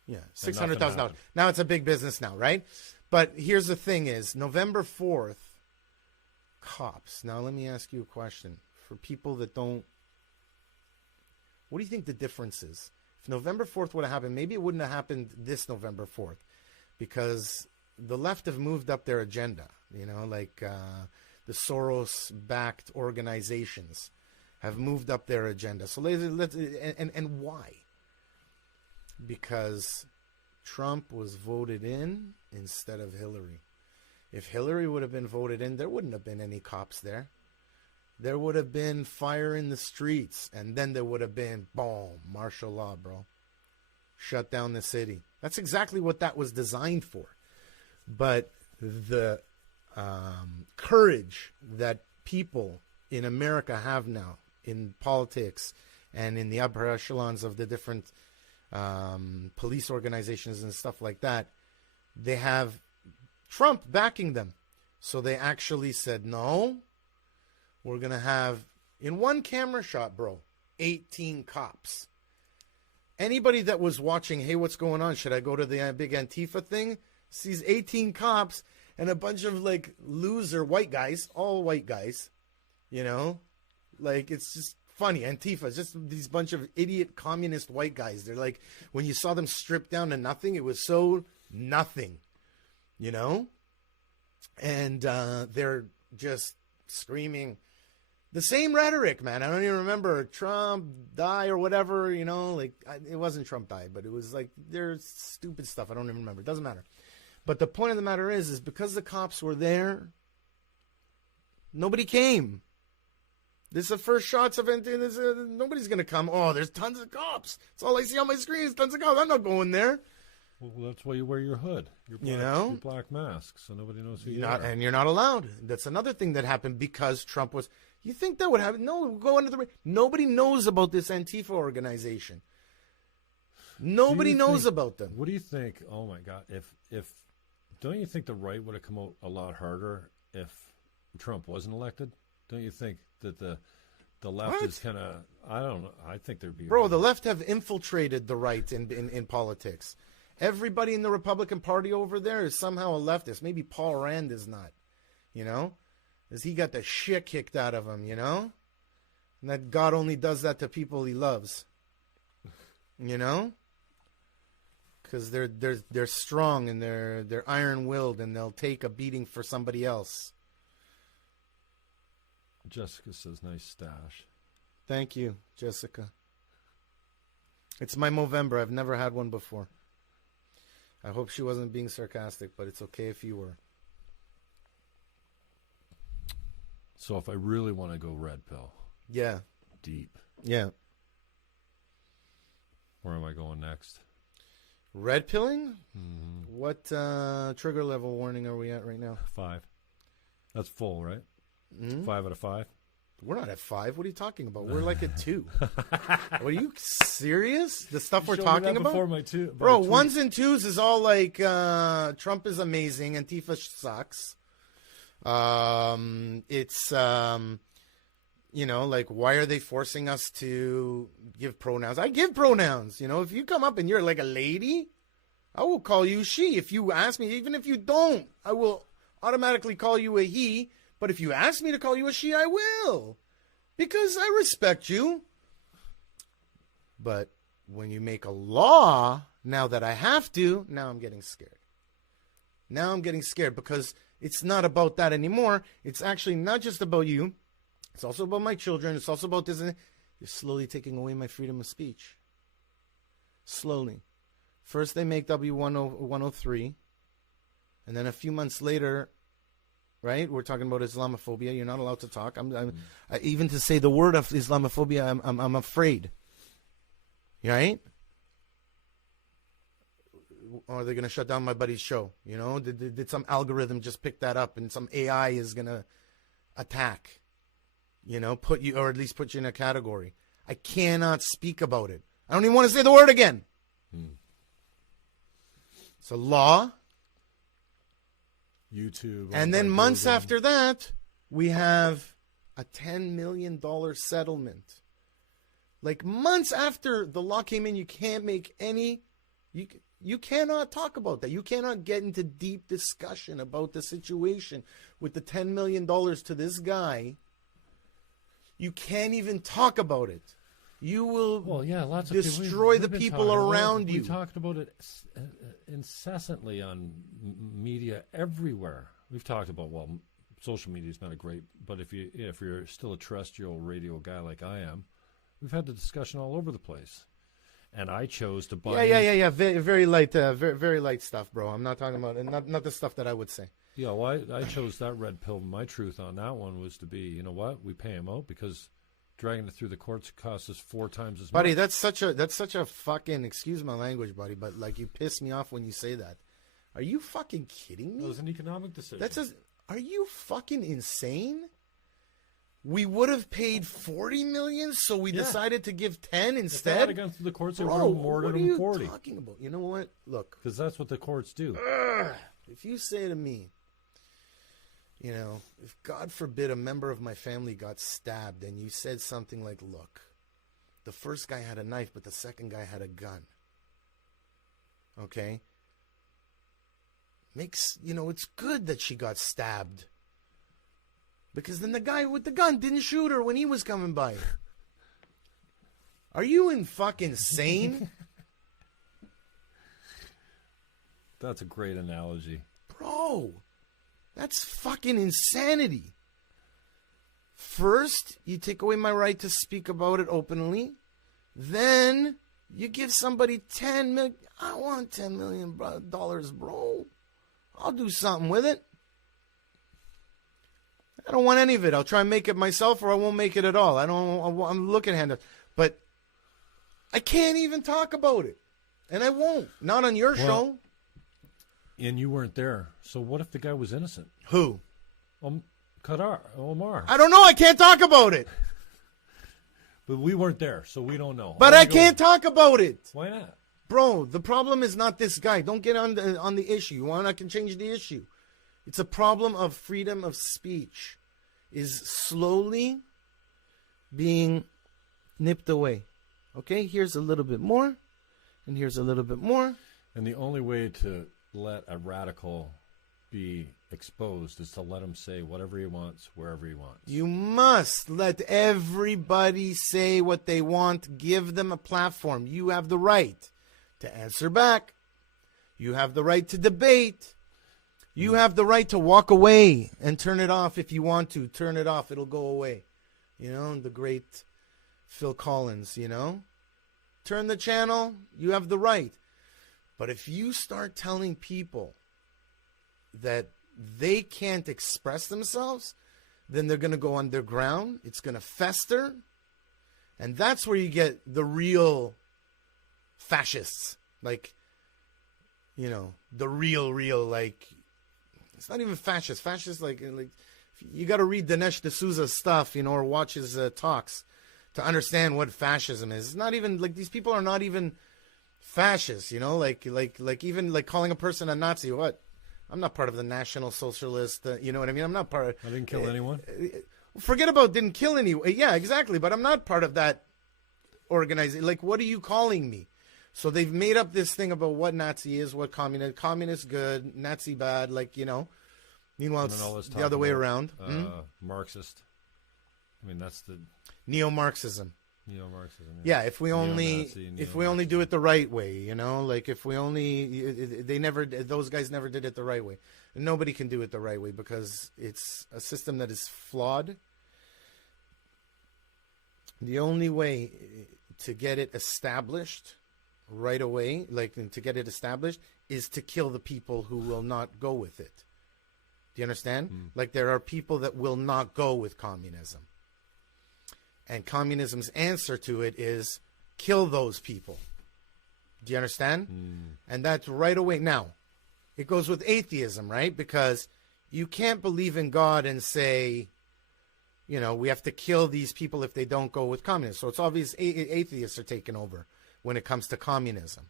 $600,000. Now it's a big business now, right? But here's the thing is, November 4th, cops. Now let me ask you a question. For people that don't, what do you think the difference is? If November 4th would have happened, maybe it wouldn't have happened this November 4th, because the left have moved up their agenda. The the Soros-backed organizations have moved up their agenda. So and why? Because Trump was voted in instead of Hillary. If Hillary would have been voted in, there wouldn't have been any cops there. There would have been fire in the streets, and then there would have been, boom, martial law, bro. Shut down the city. That's exactly what that was designed for. But the courage that people in America have now in politics and in the upper echelons of the different police organizations and stuff like that, they have Trump backing them. So they actually said, no, we're going to have, in one camera shot, bro, 18 cops. Anybody that was watching, hey, what's going on? Should I go to the big Antifa thing? Sees 18 cops and a bunch of, like, loser white guys, all white guys, you know? Like, it's just funny. Antifa, just these bunch of idiot communist white guys. They're like, when you saw them stripped down to nothing, it was so nothing, you know? And they're just screaming the same rhetoric, man. I don't even remember Trump die or whatever, you know, like it wasn't Trump died, but it was like there's stupid stuff. I don't even remember. It doesn't matter. But the point of the matter is because the cops were there, nobody came. This is the first shots of it. Nobody's going to come. Oh, there's tons of cops. That's all I see on my screen is tons of cops. I'm not going there. Well, that's why you wear your hood, your black mask, so nobody knows who you are. And you're not allowed. That's another thing that happened because Trump was. You think that would happen? No, go under the. Nobody knows about this Antifa organization. Nobody knows about them. What do you think? Oh my God! If don't you think the right would have come out a lot harder if Trump wasn't elected? Don't you think that the left is kind of? I don't know. I think there'd be. Bro, the left have infiltrated the right in politics. Everybody in the Republican Party over there is somehow a leftist. Maybe Paul Rand is not, you know, because he got the shit kicked out of him, you know, and that God only does that to people he loves, you know, because they're strong and they're iron-willed and they'll take a beating for somebody else. Jessica says, "Nice stash." Thank you, Jessica. It's my Movember. I've never had one before. I hope she wasn't being sarcastic, but it's okay if you were. So if I really want to go red pill. Yeah. Deep. Yeah. Where am I going next? Red pilling? Mm-hmm. What trigger level warning are we at right now? 5. That's full, right? Mm-hmm. 5 out of 5? We're not at 5. What are you talking about? We're like at 2. Are you serious? The stuff we're talking about? Bro, 1s and 2s is all like Trump is amazing. Antifa sucks. It's, you know, like, why are they forcing us to give pronouns? I give pronouns. You know, if you come up and you're like a lady, I will call you she. If you ask me, even if you don't, I will automatically call you a he. But if you ask me to call you a she, I will. Because I respect you. But when you make a law, now that I have to, now I'm getting scared. Now I'm getting scared because it's not about that anymore. It's actually not just about you. It's also about my children. It's also about this. You're slowly taking away my freedom of speech. Slowly. First they make W103. And then a few months later... Right, we're talking about Islamophobia. You're not allowed to talk. Even to say the word of Islamophobia, I'm afraid. Right? Or are they going to shut down my buddy's show? You know, did some algorithm just pick that up, and some AI is going to attack? You know, put you, or at least put you in a category. I cannot speak about it. I don't even want to say the word again. It's a law. YouTube. And then months after that, we have a $10 million settlement. Like months after the law came in, you can't make any, you cannot talk about that. You cannot get into deep discussion about the situation with the $10 million to this guy. You can't even talk about it. You will lots of destroy the people around you. We talked about it incessantly on media everywhere. We've talked about, social media's been a great. But if you're still a terrestrial radio guy like I am, we've had the discussion all over the place. And I chose to buy. Yeah. Very light, very light stuff, bro. I'm not talking about not the stuff that I would say. Yeah, well, I chose that red pill. My truth on that one was to be, you know what, we pay him out because dragging it through the courts costs us 4 times as much. Buddy, that's such a fucking, excuse my language, buddy, but like you piss me off when you say that. Are you fucking kidding me? It was an economic decision. Are you fucking insane? We would have paid $40 million, so we decided to give 10 instead. If they had gone through the courts, they would have awarded them 40. What are you talking about? You know what? Look, because that's what the courts do. If you say to me, you know, if God forbid a member of my family got stabbed, and you said something like, "Look, the first guy had a knife, but the second guy had a gun." Okay, it's good that she got stabbed. Because then the guy with the gun didn't shoot her when he was coming by. Are you fucking sane? That's a great analogy. Bro, that's fucking insanity. First, you take away my right to speak about it openly. Then, you give somebody $10 million. I want $10 million, bro. I'll do something with it. I don't want any of it. I'll try and make it myself, or I won't make it at all. I'm looking at it, but I can't even talk about it, and I won't. Not on your show. And you weren't there. So what if the guy was innocent? Who? Omar. I don't know. I can't talk about it. But we weren't there, so we don't know. But I can't talk about it. Why not? Bro, the problem is not this guy. Don't get on the issue. You want? I can change the issue. It's a problem of freedom of speech is slowly being nipped away. Okay, here's a little bit more, and here's a little bit more. And the only way to let a radical be exposed is to let him say whatever he wants, wherever he wants. You must let everybody say what they want. Give them a platform. You have the right to answer back. You have the right to debate. You have the right to walk away and turn it off if you want to. Turn it off. It'll go away. You know, the great Phil Collins, you know. Turn the channel. You have the right. But if you start telling people that they can't express themselves, then they're going to go underground. It's going to fester. And that's where you get the real fascists. Like, you know, the real, like... It's not even fascist. Fascist, like you got to read Dinesh D'Souza's stuff, you know, or watch his talks to understand what fascism is. It's not even like these people are not even fascists, you know, like even like calling a person a Nazi. What? I'm not part of the National Socialist. You know what I mean? I'm not part of. I didn't kill anyone. Forget about didn't kill anyone. Yeah, exactly. But I'm not part of that organization. Like, what are you calling me? So they've made up this thing about what Nazi is, what communist good, Nazi bad, like, you know. Meanwhile, it's the other way around. Marxist. I mean, that's the... Neo-Marxism. Neo-Marxism. Yeah, if we only do it the right way, you know, like if we only, those guys never did it the right way. And nobody can do it the right way because it's a system that is flawed. The only way to get it established right away, like to get it established, is to kill the people who will not go with it. Do you understand? Like there are people that will not go with communism. And communism's answer to it is kill those people. Do you understand? And that's right away. Now, it goes with atheism, right? Because you can't believe in God and say, you know, we have to kill these people if they don't go with communism. So it's obvious atheists are taking over when it comes to communism.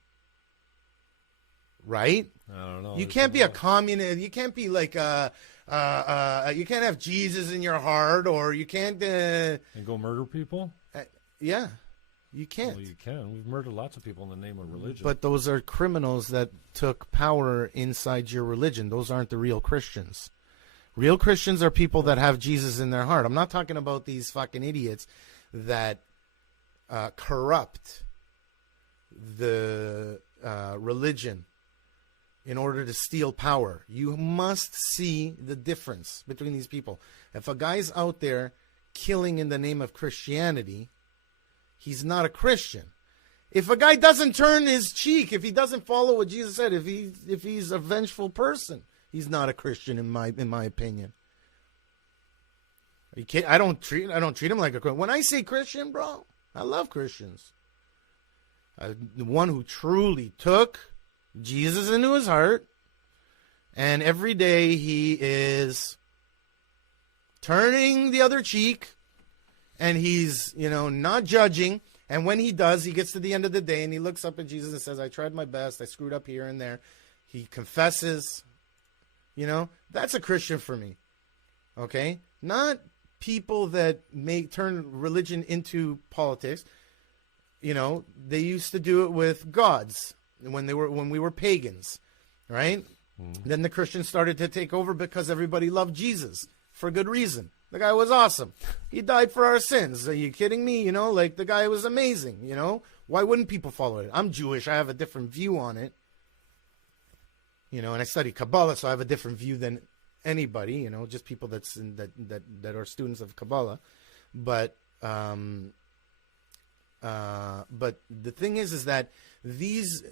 Right? I don't know. You can't be a communist. You can't be like you can't have Jesus in your heart, or you can't and go murder people. Yeah, you can't. Well, you can. We've murdered lots of people in the name of religion. But those are criminals that took power inside your religion. Those aren't the real Christians. Real Christians are people that have Jesus in their heart. I'm not talking about these fucking idiots that corrupt the religion in order to steal power. You must see the difference between these people. If a guy's out there killing in the name of Christianity, he's not a Christian. If a guy doesn't turn his cheek, if he doesn't follow what Jesus said, if he's a vengeful person, he's not a Christian in my opinion. I don't treat him like a Christian. When I say Christian, bro, I love Christians. The one who truly took Jesus into his heart, and every day he is turning the other cheek, and he's, not judging. And when he does, he gets to the end of the day and he looks up at Jesus and says, I tried my best. I screwed up here and there. He confesses. That's a Christian for me. Okay? Not people that turn religion into politics. They used to do it with gods when we were pagans, right? Then the Christians started to take over because everybody loved Jesus for good reason. The guy was awesome. He died for our sins. Are you kidding me? The guy was amazing, Why wouldn't people follow it? I'm Jewish. I have a different view on it. And I study Kabbalah, so I have a different view than anybody, just people that are students of Kabbalah. But the thing is that these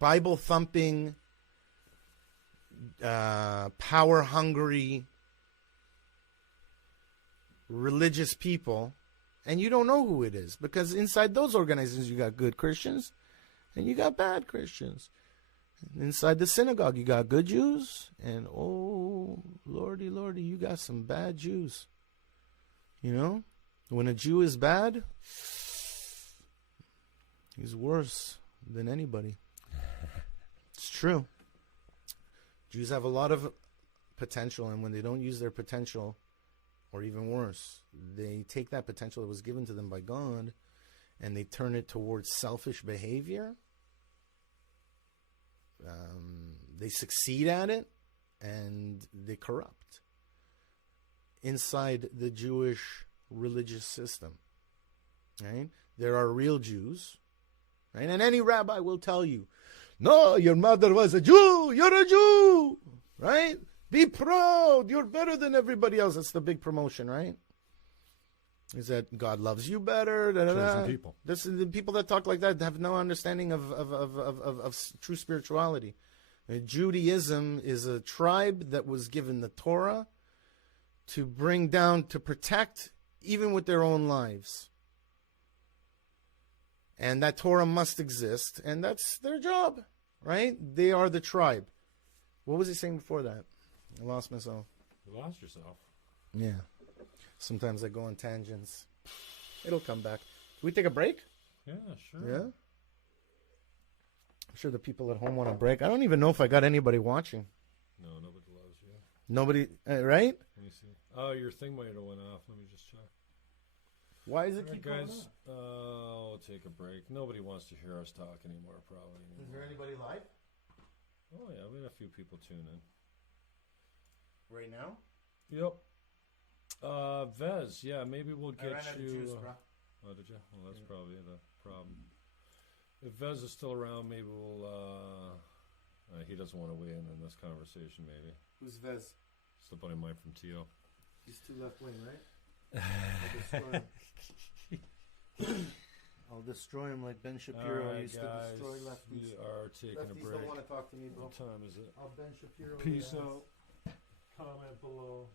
Bible thumping, power hungry, religious people, and you don't know who it is, because inside those organizations you got good Christians and you got bad Christians. Inside the synagogue you got good Jews, and oh lordy, you got some bad Jews. When a Jew is bad, he's worse than anybody. It's true. Jews have a lot of potential, and when they don't use their potential, or even worse, they take that potential that was given to them by God and they turn it towards selfish behavior. They succeed at it, and they corrupt inside the Jewish religious system. Right? There are real Jews, right? And any rabbi will tell you, no, your mother was a Jew. You're a Jew, right? Be proud. You're better than everybody else. That's the big promotion, right? Is that God loves you better? Chosen people. This is the people that talk like that have no understanding of true spirituality. Judaism is a tribe that was given the Torah to bring down, to protect, even with their own lives. And that Torah must exist, and that's their job, right? They are the tribe. What was he saying before that? I lost myself. You lost yourself. Yeah. Sometimes I go on tangents. It'll come back. Can we take a break? Yeah, sure. Yeah? I'm sure the people at home want a break. I don't even know if I got anybody watching. No, nobody loves you. Nobody, right? Let me see. Oh, your thing might have went off. Let me just check. Why is it All keep right, going guys, we'll take a break. Nobody wants to hear us talk anymore, probably. Is there anybody live? Oh, yeah, we had a few people tune in. Right now? Yep. Vez, yeah, maybe we'll get I ran out you. of juice, bro. Oh, did you? Well, that's probably the problem. If Vez is still around, maybe we'll. He doesn't want to weigh in this conversation, maybe. Who's Vez? It's the buddy of mine from TO. He's too left wing, right? I'll destroy him like Ben Shapiro used to destroy lefties. We are taking a Lefties break. don't want to talk to me, bro. What time is it? I'll Ben Shapiro. Peace out. Comment below.